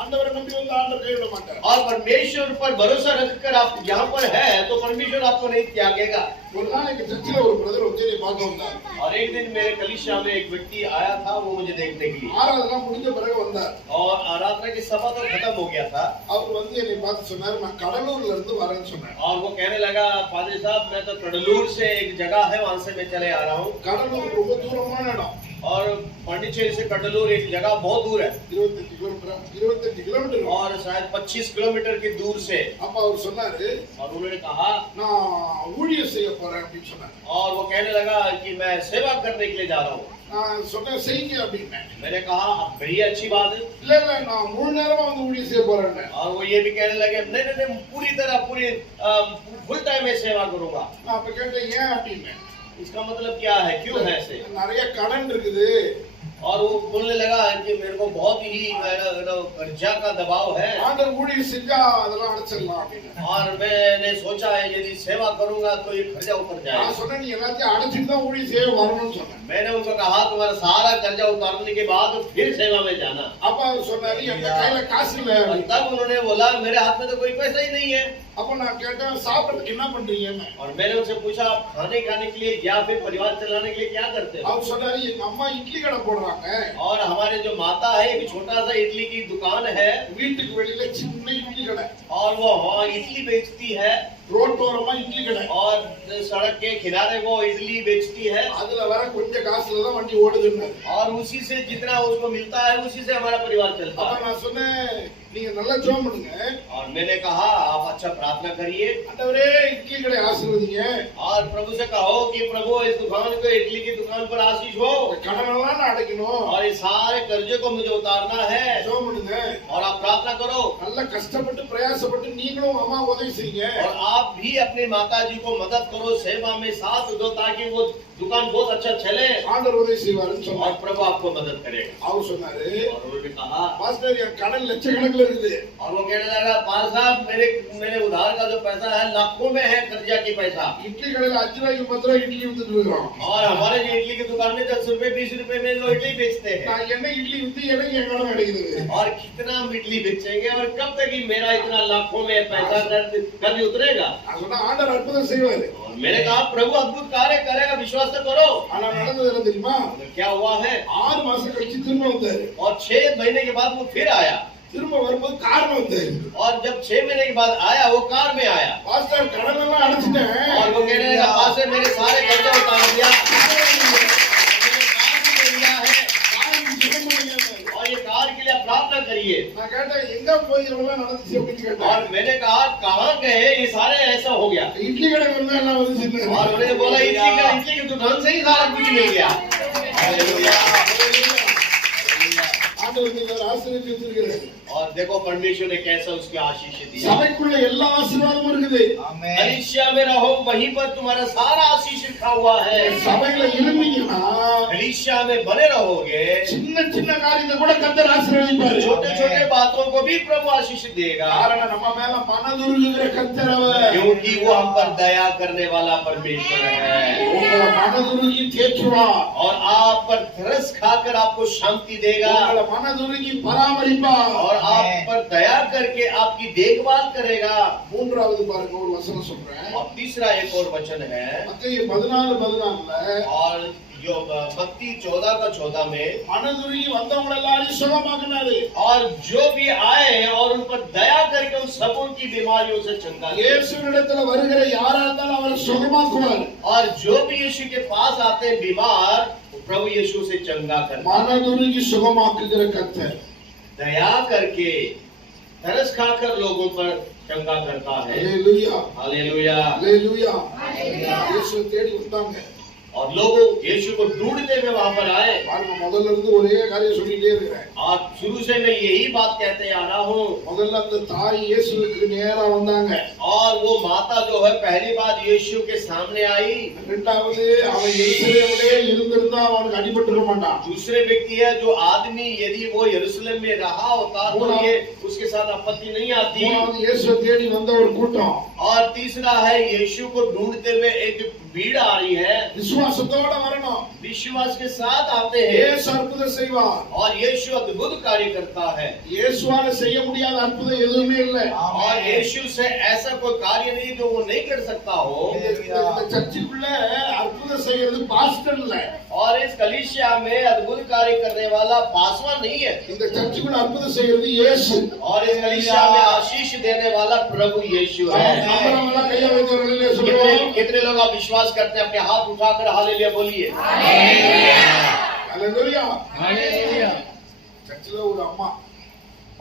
ஆண்டவரை நம்பி வந்து ஆண்டவர் கைவிட மாட்டார் और परमेश्वर पर भरोसा रखकर आप यहाँ पर है तो परमेश्वर आपको नहीं त्यागेगा ஒரு நாளைக்கு சர்ச்சில் ஒரு பிரதர் வந்து என்னை பார்க்க வந்தார் और एक दिन मेरे कलीसिया में एक व्यक्ति आया था वो मुझे देखने के लिए ஆராதனை முடிஞ்ச பிறகு வந்தார் और आराधना की सभा तो खत्म हो गया था அவர் வந்து என்னை பார்த்து சொன்னார் நான் கடலூர்ல இருந்து வரேன்னு சொன்னார் और वो कहने लगा फादर साहब मैं तो कडलूर से एक जगह है वहां से मैं चले आ रहा हूँ கடலூர் ரொம்ப தூரமான இடம் और पांडिचेरी से कडलूर एक जगह बहुत दूर है 28 கிலோமீட்டர் और शायद 25 किलोमीटर की दूर से அப்ப அவர் சொன்னாரு और उन्होंने कहा நான் ஊழியம் செய்ய போறேன் அப்படின்னு சொன்னார் और वो कहने लगा कि मैं सेवा करने के लिए जा रहा हूँ நான் சொன்னேன் செய்யுங்க அப்படின்னு मैंने कहा बड़ी अच्छी बात है இல்ல இல்ல நான் முழு நேரமா வந்து ஊழியம் செய்ய போறேன் और वो ये भी कहने लगे नहीं नहीं नहीं पूरी तरह पूरी फुल टाइम में सेवा करूंगा நான் அப்ப கேட்டேன் ஏன் அப்படின்னு इसका मतलब क्या है क्यों है ऐसे நிறைய கடன் இருக்குது और वो बोलने लगा कि मेरे को बहुत ही कर्जा का दबाव है ஆண்டவர் ஊழியம் செஞ்சா அதெல்லாம் அடைச்சிடலாம் அப்படின்னு और मैंने सोचा है यदि सेवा करूंगा तो ये कर्जा उतर जाएगा நான் சொன்னேன் நீ எல்லாத்தையும் அடைச்சிட்டு தான் ஊழியம் செய்ய வரணும்னு சொன்னேன் मैंने उनको कहा तुम्हारा सारा कर्जा उतारने के बाद फिर सेवा में जाना அப்ப அவர் சொன்னாரு என் கையில காசு இல்ல और तब उन्होंने बोला मेरे हाथ में तो कोई पैसा ही नहीं है அப்ப நான் கேட்டேன் சாப்பிடுறதுக்கு என்ன பண்றீங்கன்னு और मैंने उनसे पूछा आप खाने खाने के लिए या फिर परिवार चलाने के लिए क्या करते हो அவர் சொன்னாரு எங்க அம்மா இட்லி கடை போடுறாங்க और हमारे जो माता है एक छोटा सा इडली की दुकान है வீட்டுக்கு வெளியில சின்ன இட்லி கடை और वो वहाँ इडली बेचती है ரோட்டோரமா இட்லி கடை और सड़क के किनारे वो इडली बेचती है அதுல வர கொஞ்சம் காசுல தான் வண்டி ஓடுதுன்னு और उसी से जितना उसको मिलता है उसी से हमारा परिवार चलता அப்ப है நான் சொன்னேன் நீங்க நல்லா ஜெபம் பண்ணுங்க और मैंने कहा आप अच्छा प्रार्थना करिए ஆண்டவரே இட்லி கடை ஆசீர்வதிங்க और प्रभु से कहो कि प्रभु इस दुकान को इडली की दुकान पर आशीष हो கடனெல்லாம் நான் அடைக்கணும் और इस सारे कर्जे को मुझे उतारना है ஜெபம் பண்ணுங்க और आप प्रार्थना करो நல்லா கஷ்டப்பட்டு பிரயாசப்பட்டு நீங்களும் உங்க அம்மா உதவி செய்யுங்க और आप भी अपनी माता जी को मदद करो सेवा में साथ दो ताकि वो दुकान बहुत अच्छा चले ஆண்டவர் உதவி செய்வாருன்னு और சொன்னார் प्रभु आपको मदद करेगा அவர் சொன்னாரு और उन्होंने कहा பாஸ்டர் என் கடன் லட்சக்கணக்கில் இருக்குது और वो कहने लगा पाल साहब मेरे उधार का जो पैसा है लाखों में है कर्जा की पैसा இட்லி கடையில 5 ரூபாய்க்கு 10 ரூபாய்க்கு இட்லி வித்துட்டு இருக்கிறோம் और हमारे जो इडली की दुकान में 10 रुपए 20 रुपए में जो इडली बेचते हैं நான் என்ன இட்லி வித்து எனக்கு என் கடன் அடைக்குது और कितना हम इडली बेचेंगे और कब तक ही मेरा इतना लाखों में पैसा कर्ज उतरेगा நான் சொன்னா ஆண்டவர் அற்புதம் செய்வாரு और मैंने कहा प्रभु अद्भुत कार्य करेगा विश्वास तो करो ஆனா நடந்தது என்ன தெரியுமா क्या हुआ है 6 மாசம் கழிச்சு திரும்ப வந்தாரு और 6 महीने के बाद वो फिर आया திரும்ப வரும்போது கார்ல வந்தாரு और जब 6 महीने के बाद आया वो कार में आया பாஸ்டர் கடன் எல்லாம் அடைச்சிட்டேன் और वो कहने लगा पास से मेरे सारे कर्जा उतार दिया और ये कार के लिए आप प्रार्थना करिए நான் கேட்டேன் எங்க போய் இவ்வளவு நடந்துச்சு அப்படின்னு கேட்டேன் और मैंने कहा कहाँ गए ये सारे ऐसा हो गया இட்லி கடை வந்து எல்லாம் வந்து और उन्होंने बोला इडली की दुकान से ही सारा कुछ मिल गया ஆண்டவர் நீங்க ஆசீர்வதித்து வச்சிருக்கிறாரு और देखो परमेश्वर ने कैसा उसकी आशीष दिया சபைக்குள்ள எல்லா ஆசீர்வாதமும் இருக்குது कलीसिया में रहो वहीं पर तुम्हारा सारा आशीष लिखा हुआ है சபையில இருந்தீங்கன்னா कलीसिया में बने रहोगे சின்ன சின்ன காரியத்தை கூட கர்த்தர் ஆசீர்வதிப்பாரு छोटे छोटे बातों को भी प्रभु आशीष देगा காரணம் நம்ம மேல மனதுருகுகிற கர்த்தர் அவர் क्योंकि वो हम पर दया करने वाला परमेश्वर है உங்களை மனதுருகி தேற்றுவார் और आप पर तरस खाकर आपको शांति देगा உங்களை மனதுருகி பராமரிப்பார் और आप पर दया करके आपकी देखभाल करेगा மூன்றாவது பாருங்க ஒரு வசனம் சொல்றேன் और तीसरा एक और वचन है மத்தேயு 14:14ல और जो मत्ती 14:14 में மனதுருகி வந்தவங்க எல்லாரையும் சுகமாக்குனாரு और जो भी आए और उन पर दया करके उन सबों की बीमारियों से चंगा किया இயேசுவினிடத்துல வருகிற யாரா இருந்தாலும் அவரை சுகமாக்குவார் और जो भी यीशु के पास आते हैं बीमार प्रभु यीशु से चंगा करता है மனதுருகி சுகமாக்குகிற கர்த்தர் दया करके तरस खाकर लोगों पर चंगा करता है ஹalleluya हालेलुया ஹalleluya இயேசு தேடி வந்தாங்க और लोग यीशु को ढूंढते हुए वहां पर आए। பாருங்க, முதல்ல இருந்து ஒரே காரியம் சொல்லிட்டே இருக்கிறேன். और शुरू से मैं यही बात कहते आ रहा हूँ। முதல்ல அந்த தாய் இயேசுவுக்கு நேரா வந்தாங்க. और वो माता जो है पहली बात यीशु के सामने आई। இரண்டாவது, அவன் எருசலேமிலே இருந்திருந்தா அவனுக்கு அடிபட்டிருக்க மாட்டான். दूसरे व्यक्ति है जो आदमी यदि वो यरूशलेम में रहा होता तो ये उसके साथ आपत्ति नहीं आती। மூணாவது, இயேசுவை தேடி வந்த ஒரு கூட்டம். और तीसरा है यीशु को ढूंढते हुए एक भीड़ आ रही है। விசுவாசத்தோட வரணும். विश्वास के साथ आते हैं இயேசு அற்புதம் செய்வார். और यीशु अद्भुत कार्य करता है। இயேசுவால செய்ய முடியாத அற்புதம் எதுவுமே இல்லை. और यीशु से ऐसा कोई कार्य नहीं जो वो नहीं कर सकता हो। இந்த சர்ச்சுக்குள்ள அற்புதம் செய்யறது பாஸ்டர் இல்ல. और इस कलीसिया में अद्भुत कार्य करने वाला पासवान नहीं है। இந்த சர்ச்சுக்குள்ள அற்புதம் செய்யறது இயேசு. और इस कलीसिया में आशीष देने वाला प्रभु यीशु है। நம்மள கைய வைக்கிறவங்களே சொல்றோம். कितने लोग आप विश्वास करते हैं? अपने हाथ उठाकर हालेलुया बोलिए। Hallelujah, hallelujah. சர்ச்சில் ஒரு அம்மா,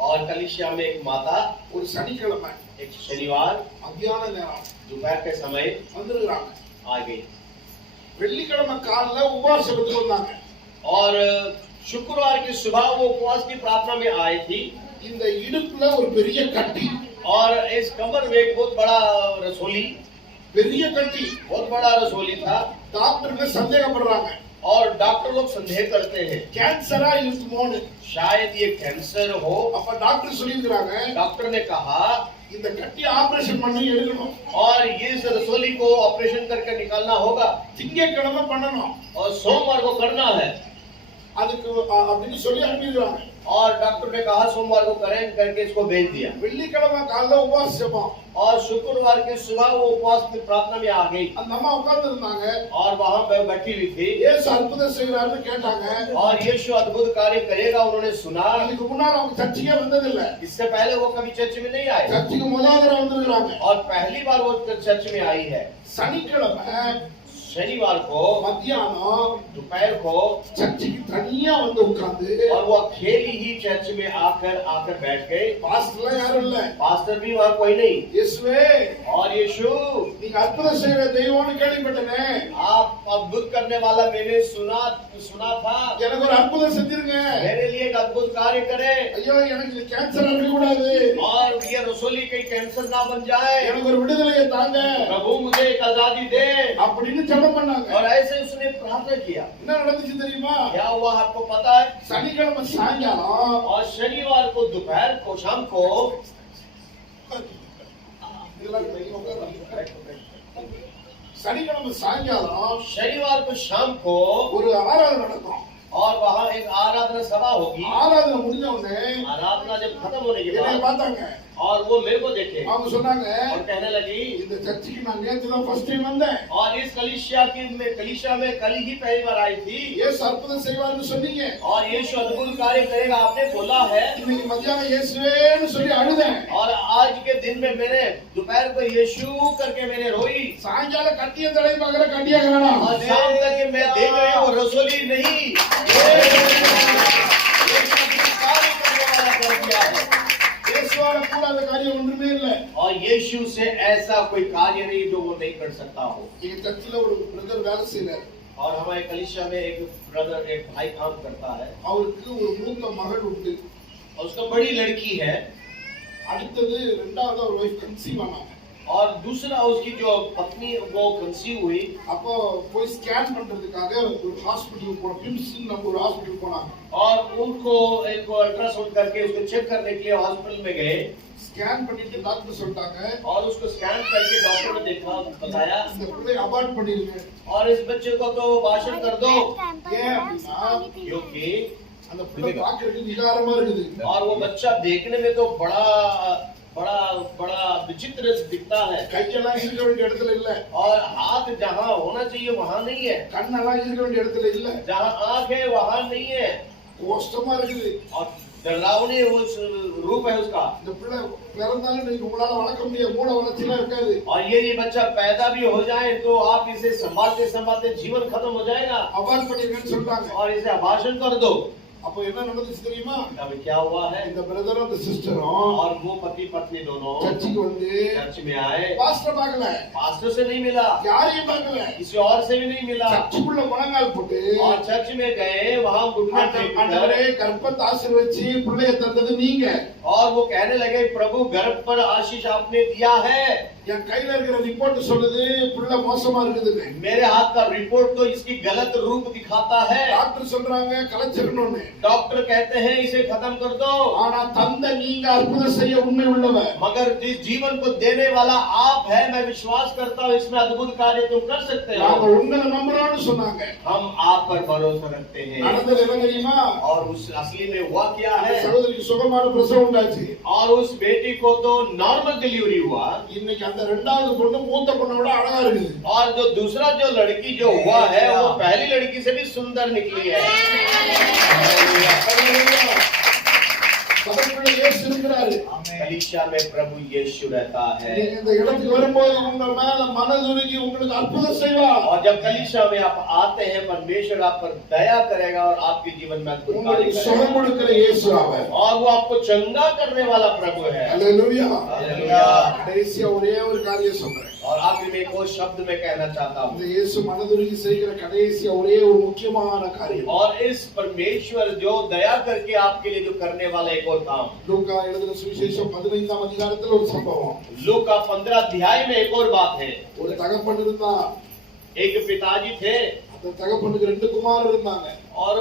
और कलीसिया में एक माता ஒரு சனிக்கிழமை, एक शनिवार மத்தியான நேரம் दोपहर के समय வந்திருக்காங்க. आ गई வெள்ளிக்கிழமை காலைல உபவாசத்துக்கு வந்தாங்க. और शुक्रवार की सुबह वो उपवास की प्रार्थना में आई थी। இந்த இடுப்புல ஒரு பெரிய கட்டி, और इस कमर में एक बहुत बड़ा रसोली, பெரிய கட்டி, बहुत बड़ा रसोली था। டாக்டருக்கு சந்தேகப்படுறாங்க. और डॉक्टर लोग संदेह करते हैं கேன்சரா இருக்குமோன்னு. शायद ये कैंसर हो। அப்ப டாக்டர் சொல்லிருக்காங்க, डॉक्टर ने कहा இந்த கட்டி ஆபரேஷன் பண்ணி எடுக்கணும். और इस रसोली को ऑपरेशन करके निकालना होगा திங்கட்கிழமை பண்ணணும். और सोमवार को करना है। அதுக்கு அப்படின்னு சொல்லி அனுப்பிடுறாங்க. और डॉक्टर ने कहा सोमवार को करें करके इसको भेज दिया। வெள்ளிக்கிழமை காலைல உபவாசம் ஜெபம். और शुक्रवार की सुबह वो उपवास की प्रार्थना में आ गई। அந்த அம்மா உட்கார்ந்து இருந்தாங்க. और वहां पे बैठी हुई थी। இயேசு அற்புதம் செய்யறாருன்னு கேட்டாங்க. और यीशु अद्भुत कार्य करेगा उन्होंने सुना। அதுக்கு முன்னால அவங்க சர்ச்சுக்கே வந்தது இல்ல. इससे पहले वो कभी चर्च में नहीं आए। சர்ச்சுக்கு முதல் தடவை வந்திருக்காங்க. और पहली बार वो चर्च में आई है। சனிக்கிழமை शनिवार को மத்தியானம் दोपहर को சர்ச்சுக்கு தனியா வந்து உட்கார்ந்து, और वो अकेली ही चर्च में आकर बैठ गए। பாஸ்டர்லாம் யாரும் இல்ல. पास्टर भी वहाँ कोई नहीं। இயேசுவே, और यीशु நீங்க அற்புதம் செய்யற தெய்வம்னு கேள்விப்பட்டனே. आप अद्भुत करने वाला मैंने सुना था। எனக்கு ஒரு அற்புதம் செஞ்சிருங்க. मेरे लिए एक अद्भुत कार्य करे। ஐயோ, எனக்கு கேன்சர் ஆக கூடாது. और ये रसोली कहीं कैंसर ना बन जाए। எனக்கு ஒரு விடுதலையை தாங்க. प्रभु मुझे एक आजादी दे। அப்படின்னு ஜெபம் பண்ணாங்க. और ऐसे उसने प्रार्थना किया। என்ன நடந்துச்சு தெரியுமா? क्या हुआ आपको पता है? சனிக்கிழமை சாயங்காலம் और शनिवार को दोपहर को शाम को சனிக்கிழமை சாயங்காலம் शनिवार को शाम को ஒரு ஆராதனை நடக்கும். और वहाँ एक आराधना सभा होगी। ஆராதனை முடிஞ்ச உடனே आराधना जब खत्म होने के என்னை बाद பார்த்தாங்க. और वो मेरे को देखे அவங்க சொன்னாங்க, और कहने लगी இந்த சர்ச்சுக்கு நான் நேத்து தான் ஃபர்ஸ்ட் டைம் வந்தேன். और इस कलीसिया में कल ही पहली बार आई थी। இயேசு அற்புதம் செய்வார்னு சொன்னீங்க. और यीशु अद्भुत कार्य करेगा आपने बोला है। இன்னைக்கு மத்தியானம் இயேசுவேன்னு சொல்லி அழுதேன். और आज के दिन में मैंने दोपहर को यीशु करके मैंने रोई। சாயங்காலம் கட்டிய தடவை பார்க்கற கட்டியா கரடா. और शाम तक के मैं देख रही हूँ रसोली नहीं, कार्य करने वाला कर दिया है। இயேசுவால கூடாத காரியம் ஒன்றுமே இல்ல. और यीशु से ऐसा कोई कार्य नहीं जो वो नहीं कर सकता हो। எங்க சர்ச்சில் ஒரு பிரதர் வேலை செய்யறாரு. और हमारे कलीसिया में एक ब्रदर एक भाई काम करता है। அவருக்கு ஒரு மூத்த மகள் உண்டு. और उसका बड़ी लड़की है। அடுத்தது இரண்டாவது ஒரு வைஃப் கன்சீவ் ஆனாங்க. और दूसरा उसकी जो पत्नी वो कंसीव हुई। அப்போ போய் ஸ்கேன் பண்றதுக்காக ஒரு ஹாஸ்பிடல் போன பிம்ஸ் நம்ம ஒரு ஹாஸ்பிடல் போனாங்க. और उनको एक अल्ट्रासाउंड करके उसको चेक करने के लिए हॉस्पिटल में गए। ஸ்கேன் பண்ணிட்டு டாக்டர் சொல்லிட்டாங்க, और उसको स्कैन करके डॉक्टर ने देखा बताया இந்த பிள்ளையை அபார்ட் பண்ணிருங்க. और इस बच्चे को तो भाषण कर दो। ஏன் அப்படின்னா क्योंकि அந்த பிள்ளை பார்க்கறதுக்கு விகாரமா இருக்குது. और वो बच्चा देखने में तो बड़ा विचित्र दिखता है। கையெல்லாம் இருக்க வேண்டிய இடத்துல இல்ல. और हाथ जहाँ होना चाहिए वहाँ नहीं है। கண்ணெல்லாம் இருக்க வேண்டிய இடத்துல இல்ல. जहाँ आँख है वहाँ नहीं है। கஷ்டமா இருக்குது. और डरावनी उस रूप है उसका। இந்த பிள்ளை பிறந்தாலும் நீங்க உங்களால வளர்க்க முடியாது, மூளை வளர்ச்சிலாம் இருக்காது. और ये बच्चा पैदा भी हो जाए तो आप इसे संभालते संभालते जीवन खत्म हो जाएगा। அபார்ட் பண்ணிருங்கன்னு சொல்றாங்க. और इसे अभाषण कर दो। அப்ப என்ன நடந்துச்சு தெரியுமா? अब क्या हुआ है? இந்த பிரதரும் இந்த சிஸ்டரும் और वो पति पत्नी दोनों சர்ச்சுக்கு வந்து चर्च में आए, பாஸ்டர் பார்க்கல, पास्टर से नहीं मिला, யாரையும் பார்க்கல, किसी और से भी नहीं मिला, சர்ச்சுக்குள்ள முழங்கால் போட்டு और चर्च में गए, वहां घुटना टेक कर, ஆண்டவரே கர்ப்பத்தை ஆசீர்வதிச்சு பிள்ளையை தந்தது நீங்க, और वो कहने लगे प्रभु गर्भ पर आशीष आपने दिया है, என் கையில இருக்கிற ரிப்போர்ட் சொல்லுது பிள்ளை மோசமா இருக்குதுன்னு. मेरे हाथ का रिपोर्ट तो इसकी गलत रूप दिखाता है, டாக்டர் சொல்றாங்க கலைச்சிடணும்னு, डॉक्टर कहते हैं इसे खत्म कर दो, ஆனா தந்த நீங்க அற்புதம் செய்ய உண்மை உள்ளவர். मगर जिस जीवन को देने वाला आप है, मैं विश्वास करता हूँ इसमें अद्भुत कार्य तुम कर सकते நாங்க हो, உங்களை நம்புறோம்னு சொன்னாங்க. हम आप पर भरोसा रखते हैं। நடந்தது என்ன தெரியுமா? और उस असली में हुआ क्या அந்த है? சகோதரிக்கு சுகமான பிரசவம் உண்டாச்சு. और उस बेटी को तो नॉर्मल डिलीवरी हुआ, இன்னைக்கு அந்த இரண்டாவது பொண்ணு மூத்த பொண்ணோட அழகா இருக்குது. और जो दूसरा जो लड़की जो हुआ है वो पहली लड़की से भी सुंदर निकली है। சபைக்குள்ள இயேசு இருக்கிறாரு. कलीसिया में प्रभु यीशु रहता है, நீங்க இந்த இடத்துக்கு வரும்போது உங்க மேல மனதுருகி உங்களுக்கு அற்புதம் செய்வார். और जब कलीसिया में आप आते हैं परमेश्वर आप पर दया करेगा और आपके जीवन में अद्भुत कार्य உங்களுக்கு சுகம் करेगा, கொடுக்கிற இயேசு அவர். और वो आपको चंगा करने वाला प्रभु है। ஹalleluya. हालेलुया। கடைசியா ஒரே ஒரு காரியம் சொல்றேன். और आखिर में एक और शब्द मैं कहना चाहता இந்த हूँ, இயேசு மனதுருகி செய்கிற கடைசியா ஒரே ஒரு முக்கியமான காரியம். और इस परमेश्वर जो दया करके आपके लिए जो करने वाला एक और काम, லூக்கா எழுதின சுவிசேஷம் 15ஆம் அதிகாரத்துல ஒரு சம்பவம். लूका 15 अध्याय में एक और बात है। ஒரு தகப்பன் இருந்தான். एक पिताजी थे, அந்த தகப்பனுக்கு ரெண்டு குமாரர் இருந்தாங்க. और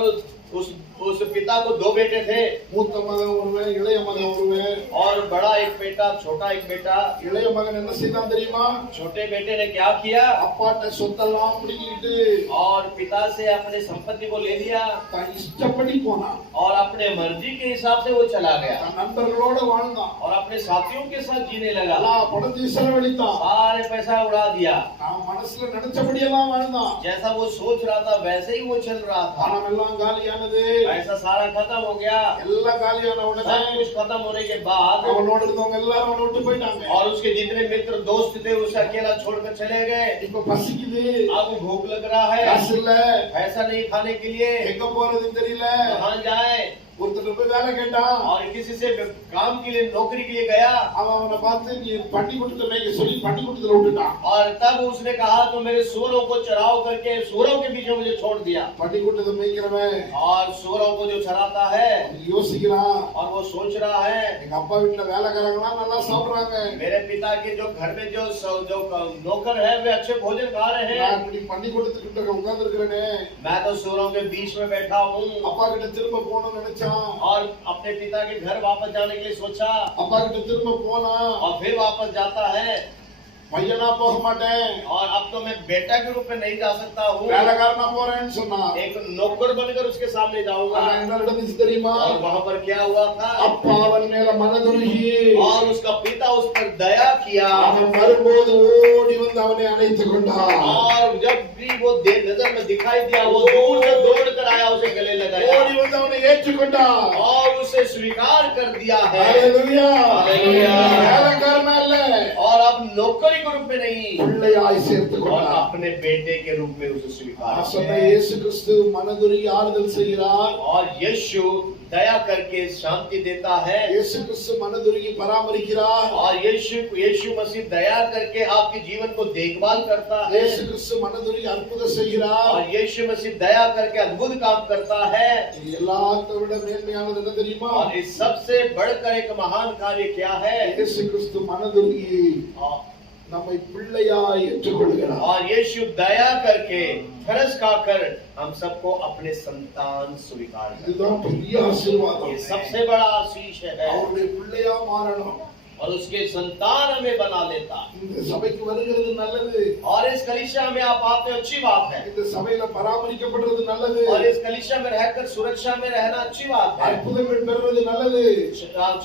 उस पिता को दो बेटे थे, மூத்த மகன் ஒருவன், இளைய மகன் ஒருவன். और बड़ा एक बेटा छोटा एक बेटा। இளைய மகன் என்ன செய்தான் தெரியுமா? छोटे बेटे ने क्या किया? அப்பாட்ட சொத்தெல்லாம் பிடிக்கிட்டு और पिता से अपने संपत्ति को ले लिया தன் இஷ்டப்படி போனான். और अपने मर्जी के हिसाब से वो चला गया தன் நண்பர்களோட வாழ்ந்தான். और अपने साथियों के साथ जीने लगा, எல்லா பணத்தையும் செலவழித்தான். सारे पैसा उड़ा दिया, அவன் மனசுல நினைச்சபடியெல்லாம் வாழ்ந்தான். जैसा वो सोच रहा था वैसे ही वो चल रहा था। பணம் எல்லாம் காலியானது. पैसा सारा खत्म हो गया, எல்லாம் காலியான सब உடனே कुछ खत्म होने के बाद அவனோட இருந்தவங்க எல்லாரும் அவனை விட்டு போயிட்டாங்க. और उसके जितने मित्र दोस्त थे उसे अकेला छोड़कर चले गए। இப்ப பசிக்குது, अब भूख लग रहा है, காசு இல்ல, पैसा नहीं खाने के लिए, எங்க போறதுன்னு தெரியல. कहाँ जाए? ஒருத்தர் போய் வேலை கேட்டான். और किसी से काम के लिए नौकरी के लिए गया, அவன் அவனை பார்த்து நீ பட்டி கொடுத்து மேய்க்க சொல்லி பட்டி கொடுத்துல விட்டுட்டான். और तब उसने कहा तो मेरे सूरों को चराओ करके सूरों के बीच में मुझे छोड़ दिया। பட்டி கொடுத்து மேய்க்கிறவன் और सूरों को जो चराता है யோசிக்கிறான், और वो सोच रहा है எங்க அப்பா வீட்டுல வேலைக்காரங்களாம் நல்லா சாப்பிடுறாங்க, मेरे पिता के जो घर में जो नौकर है वे अच्छे भोजन खा रहे हैं, நான் இப்படி பட்டி கொடுத்துக்கிட்ட உட்கார்ந்து இருக்கிறேனே, मैं तो सूरों के बीच में बैठा हूँ। அப்பா கிட்ட திரும்ப போகணும்னு நினைச்சான். और अपने पिता के घर वापस जाने के लिए सोचा, அப்பா கிட்ட திரும்ப போனா और फिर वापस जाता है, பையனா போக மாட்டேன், और अब तो मैं बेटा के रूप में नहीं जा सकता हूँ, வேலைக்காரனா போறேன்னு சொன்னான். एक नौकर बनकर उसके सामने जाऊंगा। ஆனா என்ன நடந்துச்சு தெரியுமா? और वहां पर क्या हुआ था? அப்பா அவன் மேல மனதுருகி और उसका पिता उस पर दया किया, அவன் வரும்போது ஓடி வந்து அவனை அணைத்துக் கொண்டான். और जब भी वो नजर में दिखाई दिया वो दूर से दौड़ कर आया, उसे गले लगाया ஓடி வந்து அவனை ஏற்றுக்கொண்டான். और उसे स्वीकार कर दिया है। ஹalleluya. ஹalleluya. வேலைக்காரனா இல்ல, और अब नौकरी के रूप में नहीं, பிள்ளையாய் சேர்த்துக் और கொண்டான். अपने बेटे के रूप में उसे स्वीकार ஆசனை किया। இயேசு கிறிஸ்து மனதுருகி ஆறுதல் செய்கிறார். और यीशु दया करके शांति देता है, இயேசு கிறிஸ்து மனதுருகி பராமரிக்கிறார். और यीशु मसीह दया करके आपके जीवन को देखभाल करता है, இயேசு கிறிஸ்து மனதுருகி அற்புதம் செய்கிறார். और यीशु मसीह दया करके अद्भुत काम करता है। இது எல்லாத்தை விட மேன்மையானது என்ன தெரியுமா? और इस सबसे बढ़कर एक महान कार्य क्या है? இயேசு கிறிஸ்து மனதுருகி நம்மை பிள்ளையாய் ஏற்றுக்கொள்கிறார். और यीशु दया करके तरस खाकर हम सबको अपने संतान स्वीकार करता இதுதான் பெரிய है। ஆசீர்வாதம். ये सबसे बड़ा आशीष है, அவருடைய பிள்ளையா மாறணும். और उसके संतान हमें बना लेता। இந்த சபைக்கு வருகிறது நல்லது. और इस कलीसिया में आप आते हो अच्छी बात है, இந்த சபையில பராமரிக்கப்படுறது நல்லது. और इस कलीसिया में रहकर सुरक्षा में रहना अच्छी बात है, அற்புதங்கள் பெறுவது நல்லது.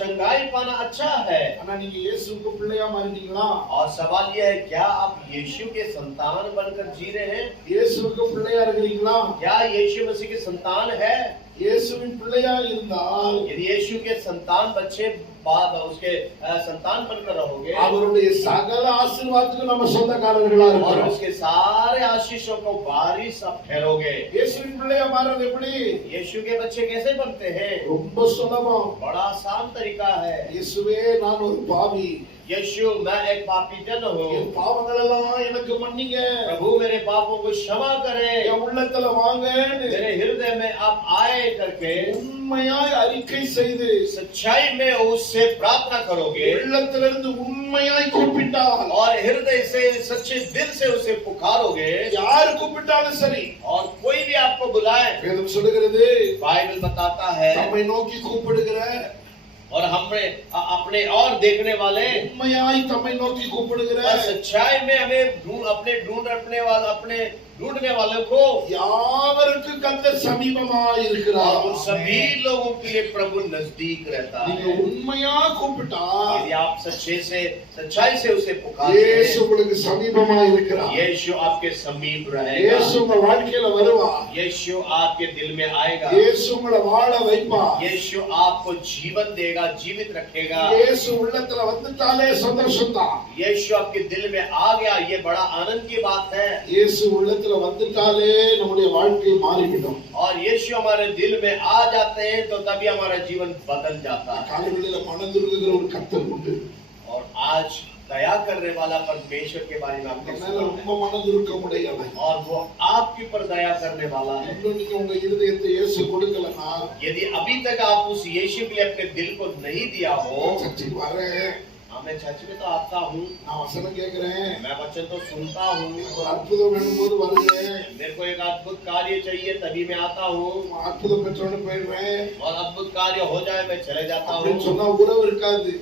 चंगाई पाना अच्छा है। ஆனா நீங்க இயேசுவுக்கு பிள்ளையா மாறிட்டீங்களா? और सवाल यह है क्या आप यीशु के संतान बनकर जी रहे हैं? இயேசுவுக்கு பிள்ளையா இருக்கிறீங்களா? क्या यीशु मसीह के संतान है? இயேசுவின் பிள்ளையா இருந்தால் यदि यीशु के संतान बच्चे बाद उसके संतान बनकर रहोगे அவருடைய சகல ஆசீர்வாதத்துக்கு நம்ம சொந்தக்காரர்களா और இருக்கிறோம். उसके सारे आशीषों को वारिस आप ठहरोगे। இயேசுவின் பிள்ளையா மாறது எப்படி? यीशु के बच्चे कैसे बनते हैं? ரொம்ப சுலபம். बड़ा आसान तरीका है। இயேசுவே நான் ஒரு பாவி, यीशु मैं एक पापी जन हूँ, என் பாவங்கள் எல்லாம் எனக்கு மன்னிங்க, प्रभु मेरे पापों को क्षमा करें, என் உள்ளத்துல வாங்கன்னு मेरे हृदय में आप आए करके உண்மையாய் அறிக்கை செய்து सच्चाई में उससे प्रार्थना करोगे உள்ளத்திலிருந்து உண்மையாய் கூப்பிட்டால், और हृदय से सच्चे दिल से उसे पुकारोगे, யார் கூப்பிட்டாலும் சரி, और कोई भी आपको बुलाए, வேதம் சொல்லுகிறது बाइबल बताता है, நம்மை நோக்கி கூப்பிடுகிற और हमने अपने और देखने वाले உண்மையாய் தம்மை நோக்கி கூப்பிடுகிற और सच्चाई में हमें अपने ढूंढने वालों को யாவருக்கு கர்த்தர் சமீபமாய் இருக்கிறார். और उन सभी लोगों के लिए प्रभु नजदीक रहता நீங்க है। உண்மையா கூப்பிட்டா यदि आप सच्चाई से उसे पुकारते இயேசு हैं, உங்களுக்கு சமீபமாய் இருக்கிறார். यीशु आपके समीप रहेगा, இயேசு உங்க வாழ்க்கையில வருவார். यीशु आपके दिल में आएगा, இயேசு உங்களை வாழ வைப்பார். यीशु आपको जीवन देगा, जीवित रखेगा। இயேசு உள்ளத்துல வந்துட்டாலே சந்தோஷம் தான். यीशु आपके दिल में आ गया, ये बड़ा आनंद की बात है। இயேசு உள்ளத்துல வந்துட்டாலே நம்முடைய வாழ்க்கை மாறிவிடும். और यीशु हमारे दिल में आ जाते हैं तो तभी हमारा जीवन बदल जाता है। காலையில மனதுருகுகிற ஒரு கர்த்தர் உண்டு. और आज दया करने वाला परमेश्वर के बारे में आपने நம்மால सुना ரொம்ப மனதுருக்கமுடையவன். है, और वो आपके ऊपर दया करने वाला है। இன்னும் நீங்க உங்க இருதயத்தை இயேசு கொடுக்கலனா यदि अभी तक आप उस यीशु के लिए अपने दिल को नहीं दिया हो, சர்ச்சைக்கு வரேன், मैं चर्च में तो आता हूँ, நான் வசனம் கேட்கிறேன், मैं वचन तो सुनता हूँ, ஒரு அற்புதம் வேணும்போது வருவேன், मेरे को एक अद्भुत कार्य चाहिए तभी मैं आता हूँ, அற்புதம் பெற்றோன்னு போயிடுவேன் और अद्भुत कार्य हो जाए मैं चले जाता அப்படின்னு हूँ। சொன்னா உறவு இருக்காது.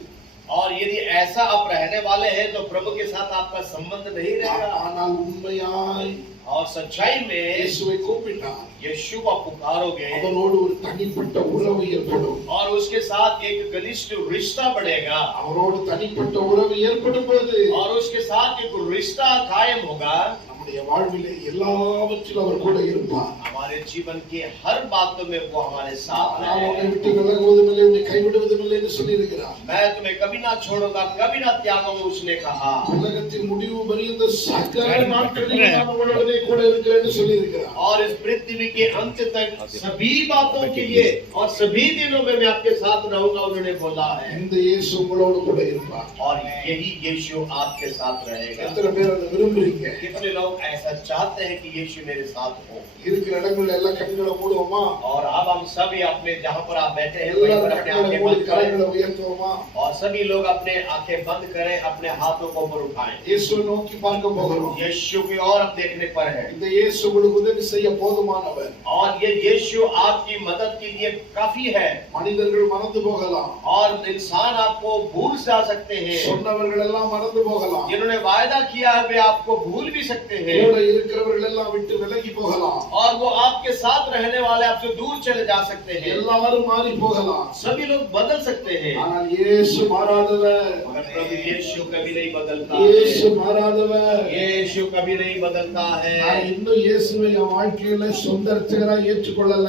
और यदि ऐसा आप रहने वाले हैं तो प्रभु के साथ आपका संबंध नहीं रहेगा। ஆனால் உண்மையாய் और सच्चाई में இயேசுவை கூப்பிட்டார், यीशु को पुकारोगे அவரோடு ஒரு தனிப்பட்ட உறவு ஏற்படும். और उसके साथ एक घनिष्ठ रिश्ता बढ़ेगा, அவரோடு தனிப்பட்ட உறவு ஏற்படும் போது और उसके साथ एक रिश्ता कायम होगा, நம்முடைய வாழ்விலே எல்லாவற்றிலும் அவர் கூட இருப்பார். हमारे जीवन के हर बातों में वो हमारे साथ நான் உன்னை है। விட்டு விலகுவதும் இல்லை, உன்னை கைவிடுவதும் இல்லை என்று சொல்லி இருக்கிறார். मैं तुम्हें कभी ना छोड़ूंगा, कभी ना त्यागूंगा, उसने कहा। உலகத்தின் முடிவு பரியந்த சகல நாட்களிலும் நான் உங்களோடே கூட இருக்கிறேன் என்று சொல்லி இருக்கிறார். और इस पृथ्वी के अंत तक सभी बातों के लिए और सभी दिनों में मैं आपके साथ रहूंगा, उन्होंने बोला है। இந்த இயேசு உங்களோடு கூட இருப்பார். और यही यीशु आपके साथ रहेगा। எத்தனை பேர் அதை விரும்புறீங்க? कितने लोग ऐसा चाहते हैं कि यीशु मेरे साथ हो? இருக்கிற இடங்கள்ல எல்லாம் கண்களை மூடுவோமா? और अब हम सभी अपने जहाँ पर आप बैठे हैं वहीं पर अपने आंखें बंद करें, கரங்களை உயர்த்துவோமா? और सभी लोग अपने आंखें बंद करें, अपने हाथों को ऊपर उठाएं। இயேசுவை நோக்கி பார்க்க போகிறோம். यीशु की ओर अब देखने पर है, இந்த இயேசு உங்களுக்கு உதவி செய்ய போதுமானவர். और ये यीशु आपकी मदद के लिए काफी है। மனிதர்கள் மறந்து போகலாம், और इंसान आपको भूल जा सकते हैं, சொன்னவர்கள் எல்லாம் மறந்து போகலாம், जिन्होंने वायदा किया है वे आपको भूल भी सकते हैं, கூட இருக்கிறவர்கள் எல்லாம் விட்டு விலகி போகலாம், और वो आपके साथ रहने वाले आपसे दूर चले जा सकते हैं, எல்லாரும் மாறி போகலாம். सभी लोग बदल सकते हैं, ஆனால் இயேசு மாறாதவர், मगर प्रभु यीशु कभी नहीं बदलता இயேசு है। மாறாதவர். यीशु कभी नहीं बदलता நான் है। இன்னும் இயேசுவை என் வாழ்க்கையில சொந்த ரட்சகராய் ஏற்றுக்கொள்ளல.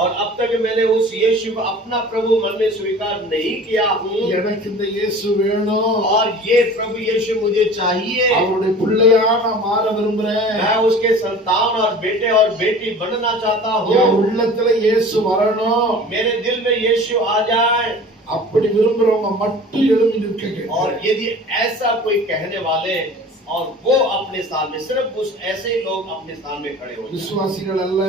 और अब तक मैंने उस यीशु को अपना प्रभु मन में स्वीकार नहीं किया हूँ, எனக்கு இந்த இயேசு வேணும், और ये प्रभु यीशु मुझे चाहिए। அவருடைய பிள்ளையா நான் மாற விரும்புறேன். मैं उसके संतान और बेटे और बेटी बनना चाहता என் हूँ, உள்ளத்துல இயேசு வரணும். मेरे दिल में यीशु आ जाए। அப்படி விரும்புறவங்க மட்டும் எழும்பி நிற்க. और यदि ऐसा कोई कहने वाले और वो अपने स्थान में, सिर्फ उस ऐसे लोग अपने स्थान में खड़े हो जाएं। விசுவாசிகள் அல்ல,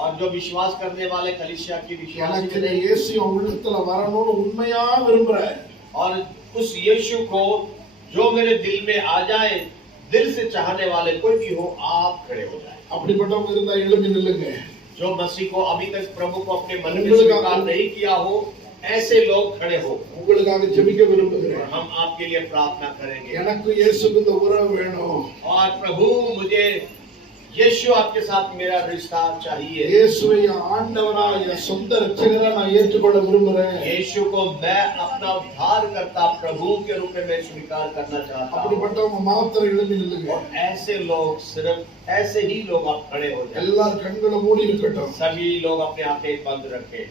और जो विश्वास करने वाले कलीसिया की विश्वास எனக்கு இந்த இயேசு என் உள்ளத்துல வரணும்னு உண்மையா விரும்புறேன். और उस यीशु को जो मेरे दिल में आ जाए, दिल से चाहने वाले कोई भी हो, आप खड़े हो जाए। அப்படிப்பட்டவங்க இருந்தா எழும்பி நில்லுங்க. जो मसीह को अभी तक प्रभु को अपने मन में स्वीकार नहीं किया हो, ऐसे लोग खड़े हो। உங்களுக்காக ஜெபிக்க விரும்புகிறேன். हम आपके लिए प्रार्थना करेंगे। எனக்கு இயேசுக்கு இந்த உறவு வேணும். और प्रभु मुझे यीशु आपके साथ मेरा रिश्ता चाहिए। இயேசுவை ஆண்டவராய் சொந்த இரட்சகரா நான் ஏற்றுக்கொள்ள விரும்புறேன். यीशु को मैं अपना उद्धारकर्ता प्रभु के रूप में मैं स्वीकार करना चाहता हूँ। அப்படிப்பட்டவங்க மாத்திரம் எழும்பி நில்லுங்க. और ऐसे लोग, सिर्फ ऐसे ही लोग आप खड़े हो जाएं। எல்லார் கண்களும் மூடி இருக்கட்டும். सभी लोग अपने आंखें बंद रखें।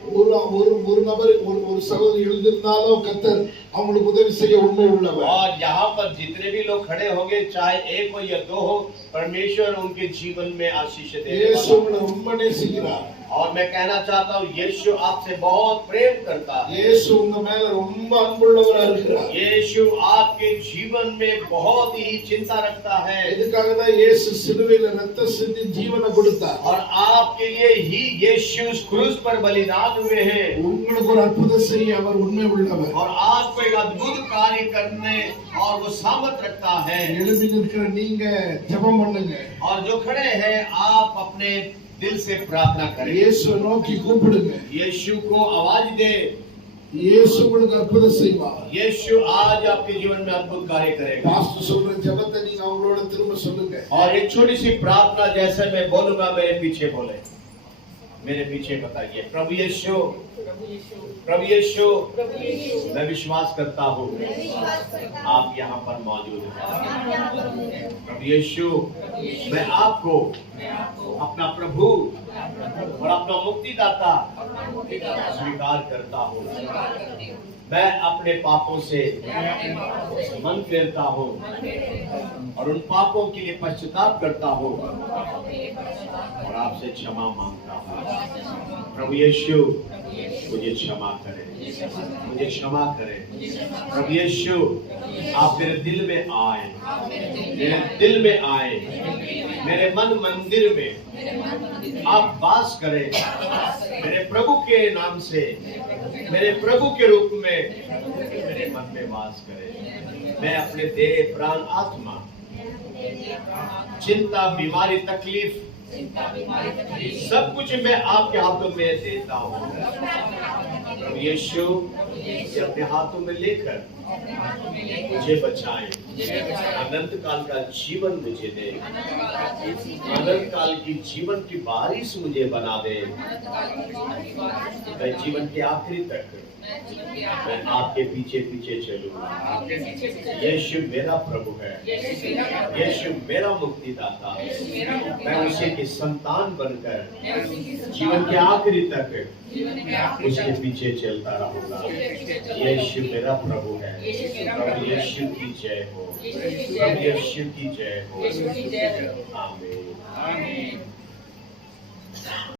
ஒரு நபர் ஒரு சகோதரி எழுந்திருந்தாலும் கர்த்தர் அவங்களுக்கு உதவி செய்ய உண்மை உள்ளவர். और यहाँ पर जितने भी लोग खड़े होंगे, चाहे एक हो या दो हो, परमेश्वर उनके जीवन में आशीष देगा। இயேசு உங்களை ரொம்ப நேசிக்கிறார். और मैं कहना चाहता हूँ, यीशु आपसे बहुत प्रेम करता है। இயேசு உங்க மேல ரொம்ப அன்புள்ளவரா இருக்கிறார். यीशु आपके जीवन में बहुत ही चिंता रखता है। இதுக்காக தான் இயேசு சிலுவையில ரத்தம் சிந்தி ஜீவனை கொடுத்தார். और आपके लिए ही यीशु क्रूस पर बलिदान हुए हैं। உங்களுக்கு ஒரு அற்புதம் செய்ய அவர் உண்மை உள்ளவர். और आपको एक अद्भुत कार्य करने और वो सामर्थ रखता है। எழுப்பி நிற்கிற நீங்க ஜெபம் பண்ணுங்க. और जो खड़े हैं, आप अपने दिल से प्रार्थना करें। இயேசுவை நோக்கி கூப்பிடுங்க. यीशु को आवाज दे। இயேசு உங்களுக்கு அற்புதம் செய்வார். यीशु आज आपके जीवन में अद्भुत कार्य करेगा। பாஸ்டர் சொல்ற ஜெபத்தை நீங்க அவங்களோட திரும்ப சொல்லுங்க. और एक छोटी सी प्रार्थना जैसे मैं बोलूंगा, मेरे पीछे बोले, मेरे पीछे बताइए, प्रभु यीशु, प्रभु यीशु, मैं विश्वास करता हूँ आप यहाँ पर मौजूद हैं। प्रभु यीशु, मैं आपको अपना प्रभु और अपना मुक्तिदाता स्वीकार करता हूँ। मैं अपने पापों से मन फेरता हूँ और उन पापों के लिए पश्चाताप करता हूँ और आपसे क्षमा मांगता हूँ। प्रभु यीशु, मुझे क्षमा करें, मुझे क्षमा करें। प्रभु यीशु, आप मेरे दिल में आए, मेरे दिल में आए, मेरे मन मंदिर में आप वास करें। मेरे प्रभु के नाम से, मेरे प्रभु के रूप में मेरे मन में वास करें। मैं अपने देह, प्राण, आत्मा, चिंता, बीमारी, तकलीफ, सब कुछ मैं आपके हाथों में देता हूँ। प्रभु यीशु, अपने हाथों में लेकर मुझे बचाएं। अनंत काल का जीवन मुझे दे, अनंत काल की जीवन की बारिश मुझे बना दे। मैं जीवन के आखिरी तक मैं आपके पीछे पीछे चलूंगा। यीशु मेरा प्रभु है, यीशु मेरा मुक्तिदाता। मैं उसी की संतान बनकर जीवन के आखिरी तक उसके पीछे चलता रहूंगा। यीशु मेरा प्रभु है। प्रभु यीशु की जय हो, प्रभु यीशु की जय हो। आमीन।